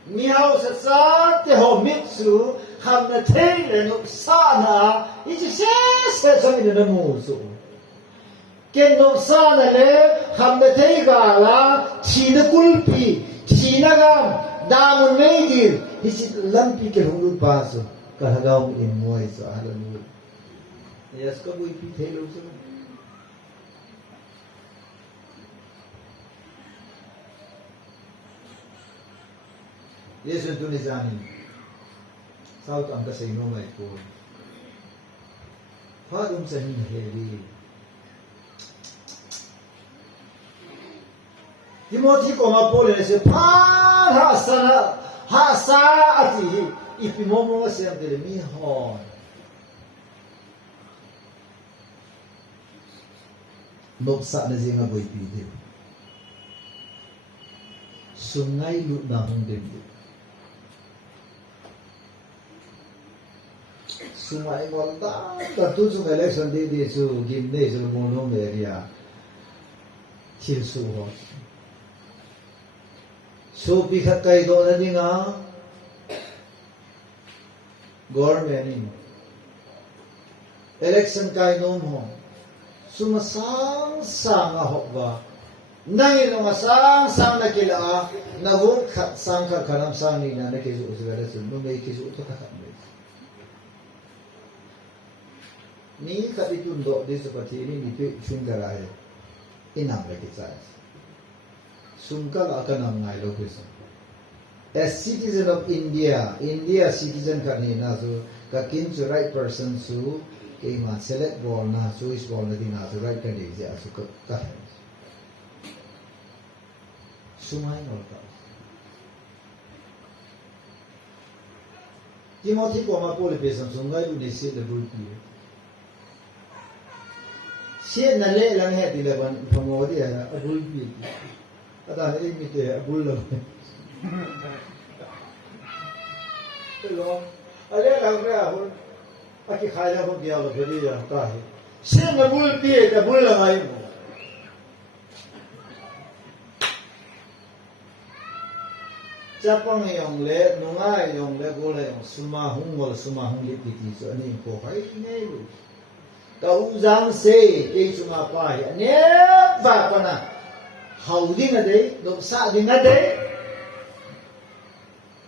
miao sa sa te ho mitsu ham na thei le no sa na I chi se so ni na mu so. Ken no sa na le ham na thei ga la chi na kulpi chi na gam damun mei dir Isi lampi ke hulun paso kahagaw in moy sa hallelujah. Yes ka boy pi thelo so. Yesu tu ni jani. South ang kasay no mai ko. Fadum sa hin hevi. Timothy ko ma pole se pa ha sana ha sa ati ipimomo se amdele mi hon nok sa na zinga boy pide sungai lu na hong dem sungai ngol da tu sungai election de su gim de su mono area chil su ho so pikhat kai do na dinga government election kai no mo sumasang sang a hokwa nangi no masang sang na kila na hung khat sang kha khanam sang ni na ke ju uzgara su no me ke ju to kha me ni khaditun do de su pati ni pe chungara hai inam le ke chai Sungkal akan ngai lo kesa. As citizen of India, India citizen kani na so kakin to right person su kema select ball na so is ball na di na so right kani je asu ka. Sumai ngol ka. Timothy ko ma pole pesan sungai u ni se le bul pi. Se na le lang he di le ban phamodi ya abul pi. Ada ni mite abul lo. Hello. Ale lang re abul. Aki khai la ho dia lo bedi ya ta he. Se na bul pi ka bul la ngai mo. Japang yong le nungai yong le go le yong suma hung le pi ti so ni ko khai nei lu. Kau zang se ke suma pa ya ne va pa na. Hầu đi nga đấy, đụng xạ đi nga đấy.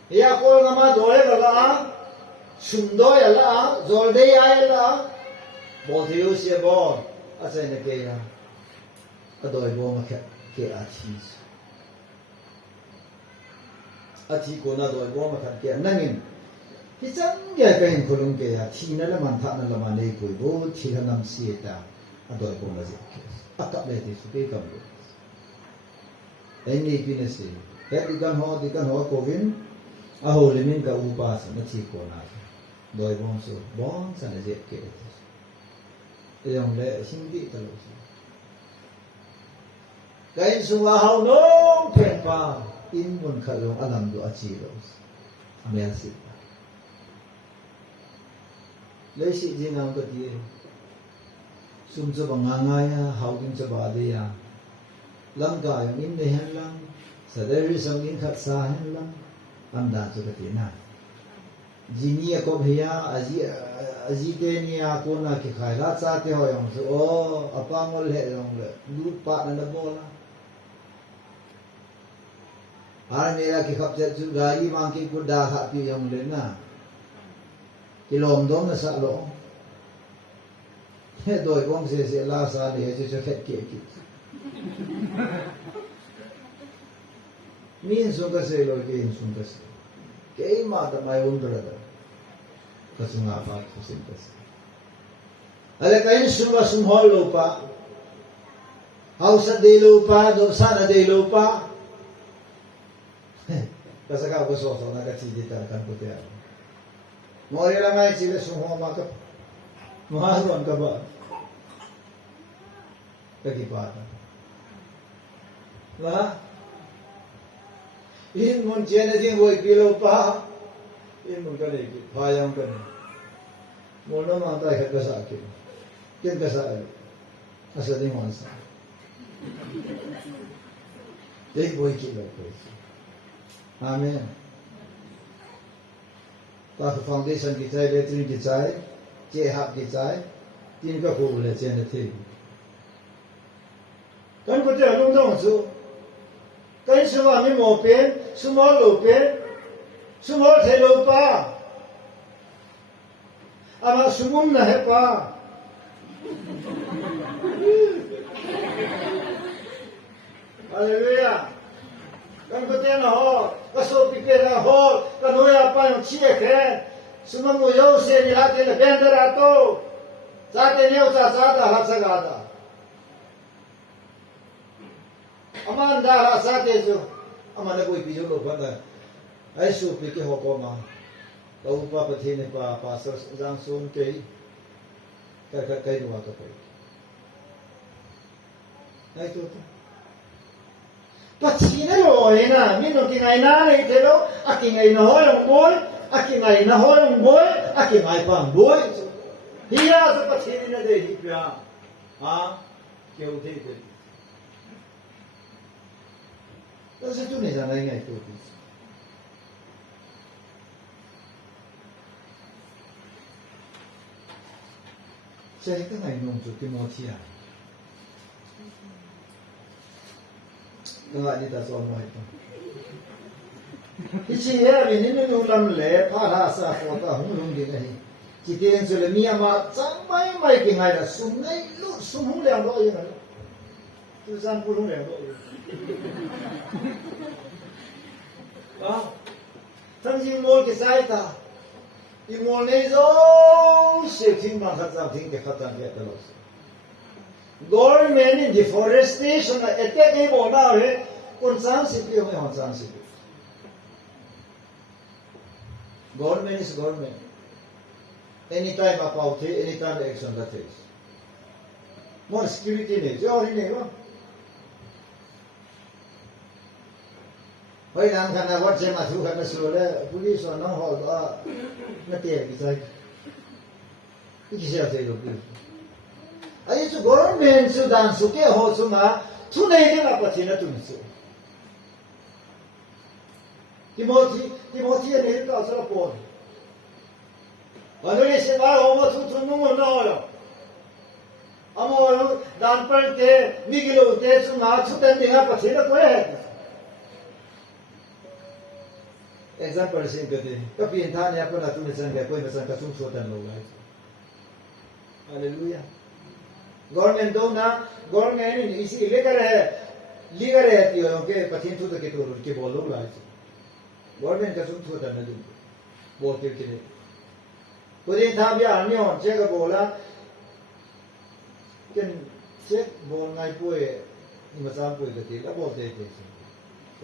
Ya kol nga ma dole ga la, sundo ya la, zol de ya la. Bo thiu se bo, a sai na ke ya. A doi bo ma ke a chi. A chi ko na doi bo ma ke nangin. Ki chang ya ka hin khulung ke ya, thi na la man tha na la ma nei koi bo thi ha nam si ta. A doi bo ma je ke. A ka le ti su ke kam bo. Any pinasi. Kaya di kan ho kovin. Aho limin ka upas na chiko na. Doi bong so bong sa na jet ke. Yung le hindi talo si. Kaya suwa hao nong pen pa in mun ka yung alam do achiros. Amelsi. Le si jingang ko di. Sum sa bangangaya hao din sa badiya. Lang ka yung indehan lang sa dari sang ingkat sahen lang anda tu katina jini ako bhaiya aji te ni ako na ki khaila cha te ho yong so o apangol he yong le lu pa na bola ar mera ki khap chu gari mang ki ku da kha pi yong le na kilom dom na sa lo he doi bom se la sa de che che phet ki min sung ka se lo ke in sung ka se ke ma da mai undra da ka sung a pa ko sin ka se ale ka in sung hol lo pa hausa de lo pa do sana de lo pa kasi ka ko so na ka chi ta kan ko te mo ri la mai chi le sung ho ma ka ma ron ka ba ka ki pa na in mun chen jing voi kilo pa in mun ka le ki pa yang ka mo no ma ta ka sa ki ken ka sa asa ding wan sa एक बोई की बात है आमीन ताकि फाउंडेशन की चाय लेटरिन की चाय चे हाथ की चाय तीन का खूब ले चेन थे कन को ते अलुंग दो सु कई सुवा में मो पे सुमो लो पे सुमो थे लो पा अमा सुमुम न है पा Hallelujah. Kan ko te na ho, ka so pi pe na ho, ka no ya pa yung chie ke. Suma mo yo se ni la te na bender ato. Sa te ne sa da ha sa ga da. Aman da ha sa te so. Aman na ko pi jo lo pa da. Ai su pi ke ho ko ma. Ka u pa thi ne pa so jang sun ke. Ka kai no ka pa. Ai to. Pachina lo ina, mi no kingai na nei te lo, aki ngai na hoi ang boy, aki ngai na hoi ang boy, aki ngai pa ang boy. Hiya sa pachina na de hi pya. Ha? Kyo te te. Kasi tu ne janai ngai to ti. Sai ka ngai nong tu Timothy. Enggak kita semua itu. Isi ya ini nulam le, pada asa kota hulung di ni. Kita yang sudah miama sampai mai kengai dah sungai lu sumung le ando yang ada. Tulisan pulung le ando. Ah, tangji mol ke saya ta. Imol ni zo, seking mangkat seking ke kata dia terus. Government in deforestation attack ei bona hai consensus pe mein consensus government is government anytime about the anytime action that is more security ne jo hi ne ba hoi nang kana wat je ma thu kana so le police on no ho da na te ki sai ki se ate lo ki ai su government su dan su ke ho su ma tu nei de na pati na tu ni su Timothy ne ka sa po ano ni se ba ho ma tu tu no no yo amo dan par te mi gilo te su ma tu den de na pati na ko hai example sin ke de ka pin tha ne apna tu ne san ke koi ma san ka tu so tan lo lai hallelujah government do na government ni isi legar hai tiyo ke pathin thu ke to ke bolo lai government ka sum thu ta na du bo ke ke ko din tha bya ni on che ka bola ken che bol ngai pue ni ma sam pue ke ti la bo te te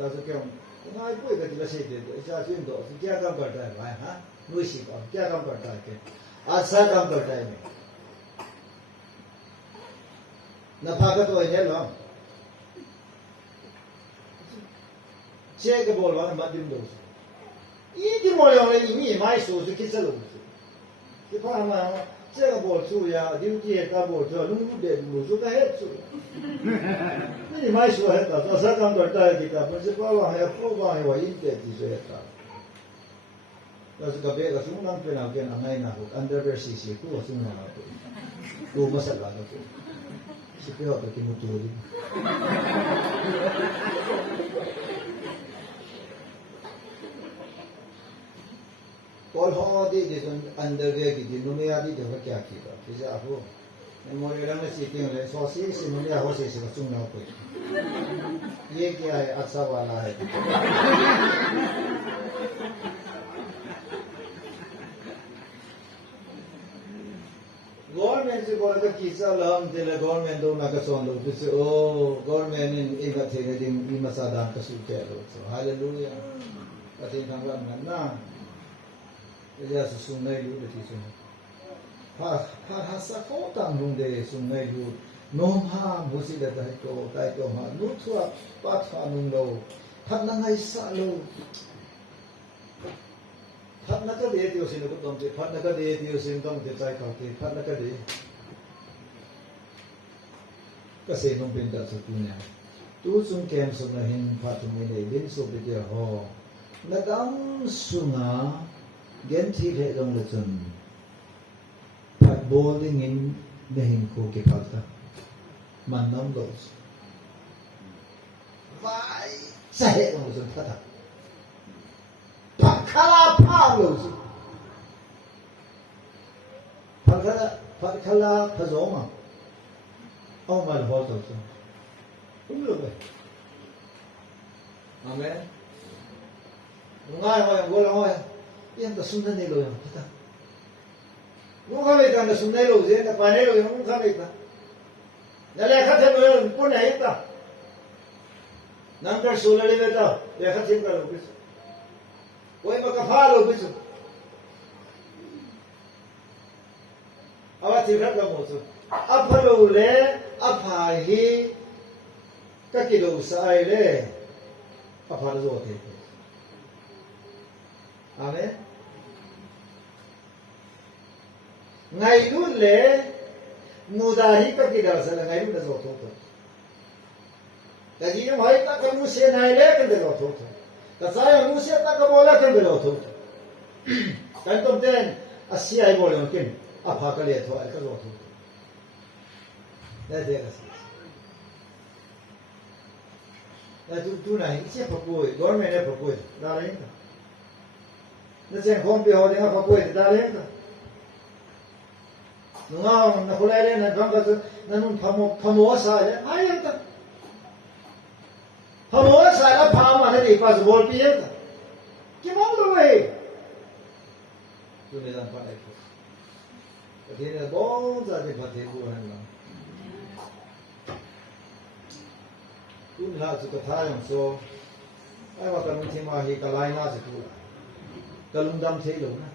la so ke ngai pue ke ti la se te ऐसा sin do क्या काम करता है भाई हां नुसी का क्या काम करता है के अच्छा काम करता है मैं Napagat o niya lang. Siya ka bola na madim dos. Hindi mo yung ini mai so kita lo. Kita na siya ka bola su ya duty ka bola su lung de lu su ka het su. Ini mai so het ta sa kam karta hai kita principal hai approve hai wa inte ti so het ta. Kasi gabi ka sunang pinagyan ang ngay na ko underwear sisi ko sunang ako. Tu masala ko. Siapa tu Timothy? Paul ho di di son underwear ki di numia di de kya ki ba ki ja ho memory ram si ting le so si si numia ho si ka chung na ko ye kya hai अच्छा वाला है government se bola ka kisa lam de la government do na ka son lo bis oh government in e ba the ne ding i masada ka su ke lo so hallelujah ka tin thang lam na ya su sun nei lu de ti sun ha ha sa ko tam lung de sun nei lu nom ha mu si da dai to ha nu thua pa tha nung lo phat na ngai sa lo phát nó cái gì tiêu sinh nó cũng đồng chí phát nó cái gì tiêu sinh đồng chí trái cầu thì phát nó cái gì cái gì nông dân đã sử dụng nhà tu sung kem sung là hình phát trong này đến số bây giờ họ nó đóng sung à gen thi hệ trong lịch sử phát bowling in này hình cô cái phát ta mà nông độ vai sai hệ trong lịch sử phát thật Pakala Pavlos. Pakala Pazoma. Oh my God, also. Cũng được vậy. Amen. Ngay rồi, ngồi ngồi. Yên ta xuống đây rồi, ta. Cũng không biết ta xuống đây rồi, gì ta phải đây rồi, cũng không biết ta. Nhà lẽ khác thêm rồi, cũng này ta. Nắm cái số này lên ta, lẽ khác thêm rồi. Oi makafalo bisu. Awa tirap la mosu. Apalo le apahi kakilo sai le apalo zo te. Amen. Ngai lu le mudahi kakilo sa ngai lu da zo to. Jadi yang hai tak kamu se nai le kan da zo to. Kasaya musia tak keboleh kan belotu. Kan tomten asia ai boleh mungkin apa kali itu ai kelotu. Dah dia kasih. Dah tu nahi siapa pun, government ni apa pun, dah lain tak. Nasi home pe ho dengan apa pun, dah lain tak. Nungau nak kulai le nak bangga tu, nanun pamu saja, ayam tak. Hamo सारा फार्म आने के पास बोल पिए था कि माम लोग है तूने जान पाया क्या कहीं ने बहुत ज़्यादा बातें हुआ है ना तूने लास्ट को था हम सो आई बात हम थी माही कलाई ना से तू कलुंदम थे लोग ना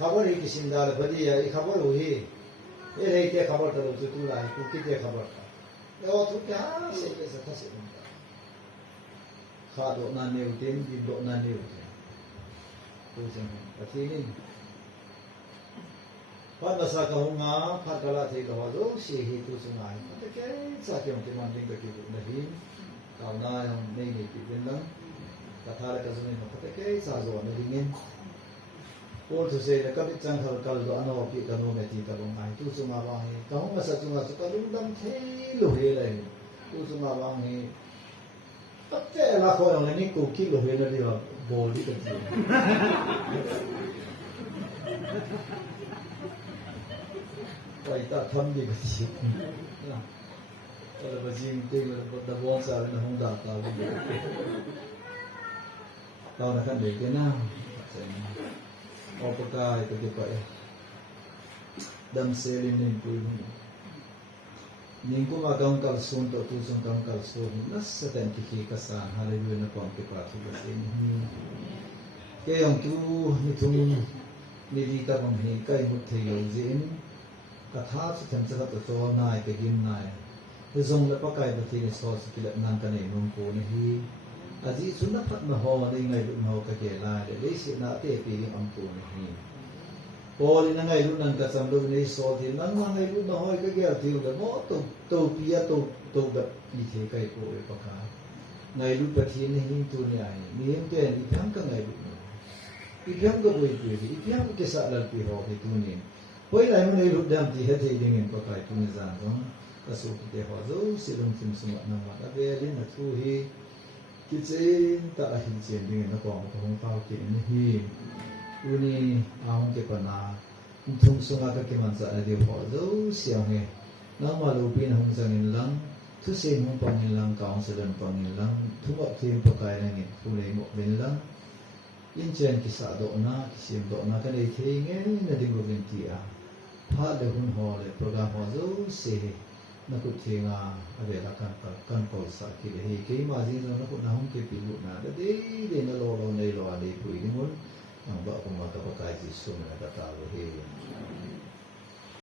खबर ही किसी ने डाल बदी है खबर हुई ये नहीं क्या खबर था लोग तू लाई तू कितने खबर Yo tu kya se ke sa thase unda. Kha do na ne utin di do na ne utin. Tu sen pati ni. Pa na sa ka hunga pha kala the ka do se hi tu sun ai. Ta ke sa ke mti man ding ka ki na hi. Ka na yang nei ni ti bin lang. Ka tha ra ka sun ni ta ke sa zo na dingin. All to say the kapit chang hal kal do ano pi ka no me ti ka long ai tu su ma ba hi ka hong ma sa chu ma chu ka lung dam the lo he lai tu su ma ba hi tak te la ko yang ni ko ki lo he na di ba bol di ka ti pai ta tham di ka ti na ora ba jing te lo da bon sa na hong da ta bi tao na kan de ke na Apakah itu kita ya? Dam selin ni pun. Ningku magang kalsun tu sung kang kalsun. Nas seten kiki kasan haleluya na pang kipatu kasin. Kaya yang tu nitung nilita pamhi kay muthi yozin. Katha sa temsa ka to nai ke gim nai. Zong la pakai bati ni so kilat nan kanay nung ko ni. Aji sunna pat na ho ni ngai lu ho ka ke la de le si na te pi am tu ni po ni na ngai lu nan ka sam lu ni so thi nan ma ngai lu na ho ka ke ti lu mo to pi ya to ba pi the kai ko e pa ka ngai lu pa thi ni hin tu ni ai ni hem te ni tham ka ngai lu i pyam ka boi pi i pyam ke sa la pi ho ki tu ni poi lai mo ngai lu dam ti he the ding en pa kai tu ni zan so ka su ki te ho zo si lung sim sum na ma ka be li na tu hi cái chuyện ta hình chuyện đi nó còn không bao cái hi uni ang cái phần nào thung sung cái man sa điều họ dấu xiang nghe nó mà lưu pin hong sang in lăng thứ sinh hong pang in lăng kaung sa dan pang in lăng thu bạc thêm pakai năng in thu lấy một bên lăng in chen cái sa độ na cái xiêm độ na cái này thế nghe nó đi một bên tia phát được hun họเลยprogram họ dấu se nó cũng thế nga về là căn cầu sa cái mà gì nó cũng nào không cái bị lụt na để nó lo này lo để quỷ đi muốn vợ của mà các bác cái gì xuống là các tao rồi